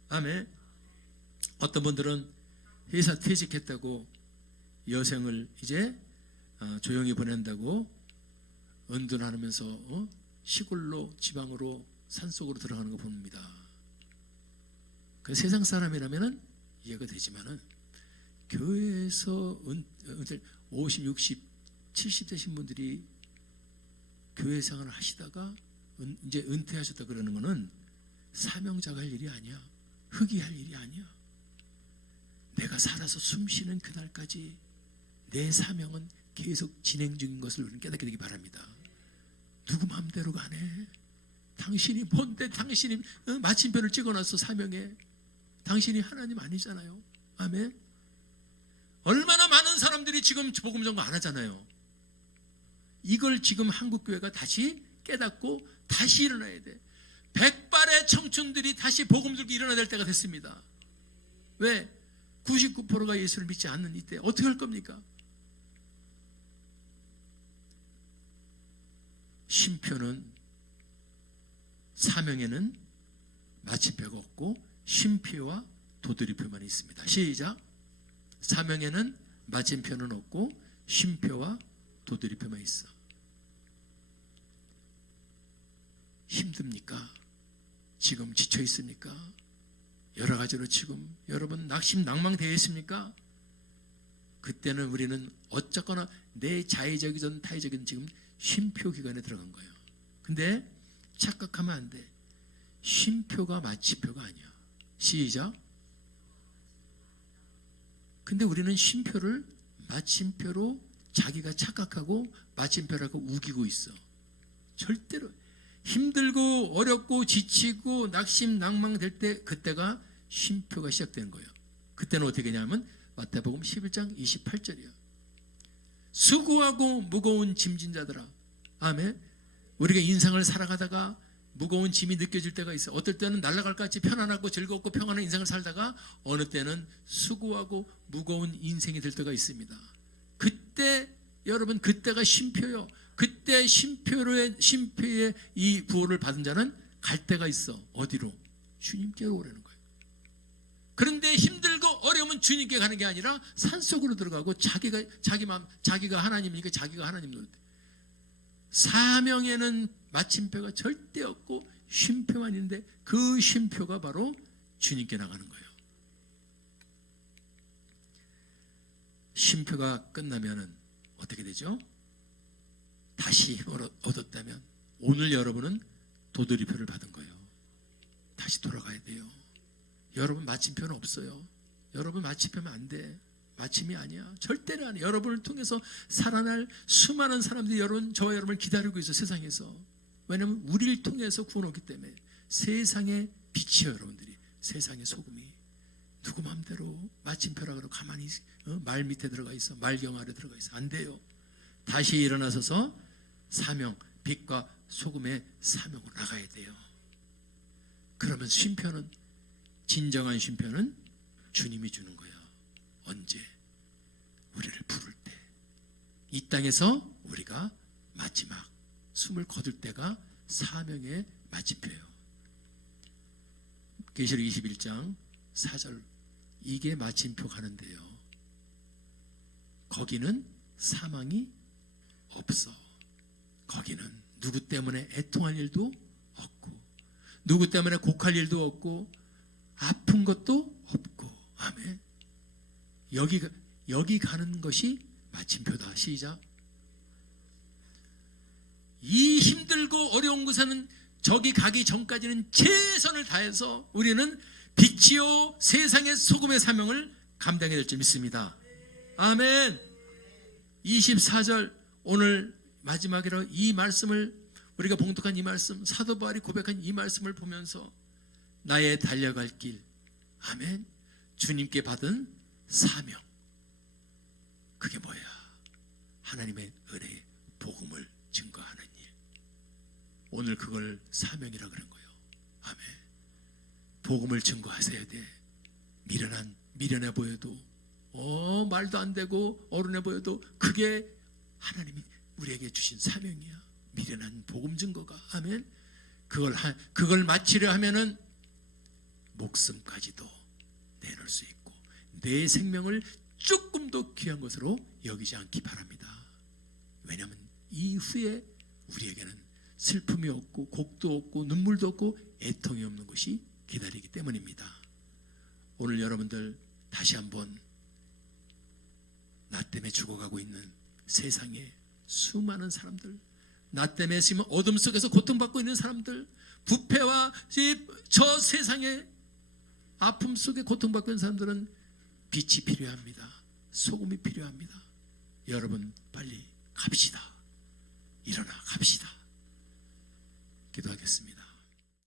아멘. 어떤 분들은 회사 퇴직했다고 여생을 이제 조용히 보낸다고 은둔하면서 시골로, 지방으로, 산속으로 들어가는 거 봅니다. 그 세상 사람이라면 이해가 되지만은, 교회에서 50, 60, 70 되신 분들이 교회 생활을 하시다가 이제 은퇴하셨다 그러는 거는 사명자가 할 일이 아니야. 흑이 할 일이 아니야. 내가 살아서 숨 쉬는 그날까지 내 사명은 계속 진행 중인 것을 우리는 깨닫게 되기 바랍니다. 누구 마음대로가 안 해. 당신이 뭔데, 당신이 마침표를 찍어놨어. 사명에. 당신이 하나님 아니잖아요. 아멘. 얼마나 많은 사람들이 지금 복음 전거 안 하잖아요. 이걸 지금 한국교회가 다시 깨닫고 다시 일어나야 돼. 백발의 청춘들이 다시 복음 들고 일어나야 될 때가 됐습니다. 왜? 99%가 예수를 믿지 않는 이때 어떻게 할 겁니까? 쉼표는, 사명에는 마침표가 없고 쉼표와 도드리표만 있습니다. 시작. 사명에는 마침표는 없고 쉼표와 도드리표만 있어. 힘듭니까? 지금 지쳐 있습니까? 여러 가지로 지금 여러분 낙심낭망되어 있습니까? 그때는 우리는 어쨌거나 내 자의적이든 타의적이든 지금 쉼표 기간에 들어간 거예요. 근데 착각하면 안 돼. 쉼표가 마침표가 아니야. 시작. 근데 우리는 쉼표를 마침표로 자기가 착각하고 마침표라고 우기고 있어. 절대로 힘들고 어렵고 지치고 낙심낭망될 때, 그때가 쉼표가 시작되는 거예요. 그때는 어떻게 되냐면 마태복음 11장 28절이야. 수고하고 무거운 짐진 자들아. 아멘. 우리가 인생을 살아가다가 무거운 짐이 느껴질 때가 있어. 어떨 때는 날아갈 것 같이 편안하고 즐겁고 평안한 인생을 살다가 어느 때는 수고하고 무거운 인생이 될 때가 있습니다. 그때 여러분, 그때가 쉼표요. 그때 쉼표의 이 부호를 받은 자는 갈 데가 있어. 어디로? 주님께로 오라는 거예요. 그런데 힘들고 어려우면 주님께 가는 게 아니라 산속으로 들어가고 자기가 하나님이니까 자기가 하나님 노릇. 사명에는 마침표가 절대 없고 쉼표만 있는데 그 쉼표가 바로 주님께 나가는 거예요. 쉼표가 끝나면은 어떻게 되죠? 다시 얻었다면 오늘 여러분은 도돌이표를 받은 거예요. 다시 돌아가야 돼요. 여러분 마침표는 없어요. 여러분 마침표면 안 돼. 마침이 아니야. 절대로 아니야. 여러분을 통해서 살아날 수많은 사람들이 저와 여러분을 기다리고 있어, 세상에서. 왜냐하면 우리를 통해서 구원 오기 때문에. 세상의 빛이에요, 여러분들이. 세상의 소금이. 누구 마음대로 마침표라고 가만히 말 밑에 들어가 있어, 말경 아래 들어가 있어. 안 돼요. 다시 일어나서서 사명, 빛과 소금의 사명으로 나가야 돼요. 그러면 쉼표는, 진정한 쉼표는 주님이 주는 거예요. 언제? 우리를 부를 때. 이 땅에서 우리가 마지막 숨을 거둘 때가 사명의 마침표예요. 계시록 21장 4절, 이게 마침표 가는데요. 거기는 사망이 없어. 거기는 누구 때문에 애통할 일도 없고, 누구 때문에 곡할 일도 없고, 아픈 것도 없고. 아멘. 여기 가는 것이 마침표다. 시작. 이 힘들고 어려운 곳에는 저기 가기 전까지는 최선을 다해서 우리는 빛이요 세상의 소금의 사명을 감당해야 될 줄 믿습니다. 아멘. 24절, 오늘 마지막이라 이 말씀을, 우리가 봉독한 이 말씀, 사도 바울이 고백한 이 말씀을 보면서 나의 달려갈 길, 아멘, 주님께 받은 사명, 그게 뭐야? 하나님의 은혜의 복음을 증거하는 일. 오늘 그걸 사명이라 그런 거예요. 아멘. 복음을 증거하셔야 돼. 미련해 보여도, 말도 안 되고 어른해 보여도 그게 하나님이 우리에게 주신 사명이야. 미련한 복음 증거가. 아멘. 그걸 마치려 하면은 목숨까지도 내놓을 수 있고 내 생명을 조금도 귀한 것으로 여기지 않기 바랍니다. 왜냐하면 이후에 우리에게는 슬픔이 없고 곡도 없고 눈물도 없고 애통이 없는 것이 기다리기 때문입니다. 오늘 여러분들 다시 한번 나 때문에 죽어가고 있는 세상에 수많은 사람들, 나 때문에 지금 어둠 속에서 고통받고 있는 사람들, 부패와 저 세상의 아픔 속에 고통받고 있는 사람들은 빛이 필요합니다. 소금이 필요합니다. 여러분 빨리 갑시다. 일어나 갑시다. 기도하겠습니다.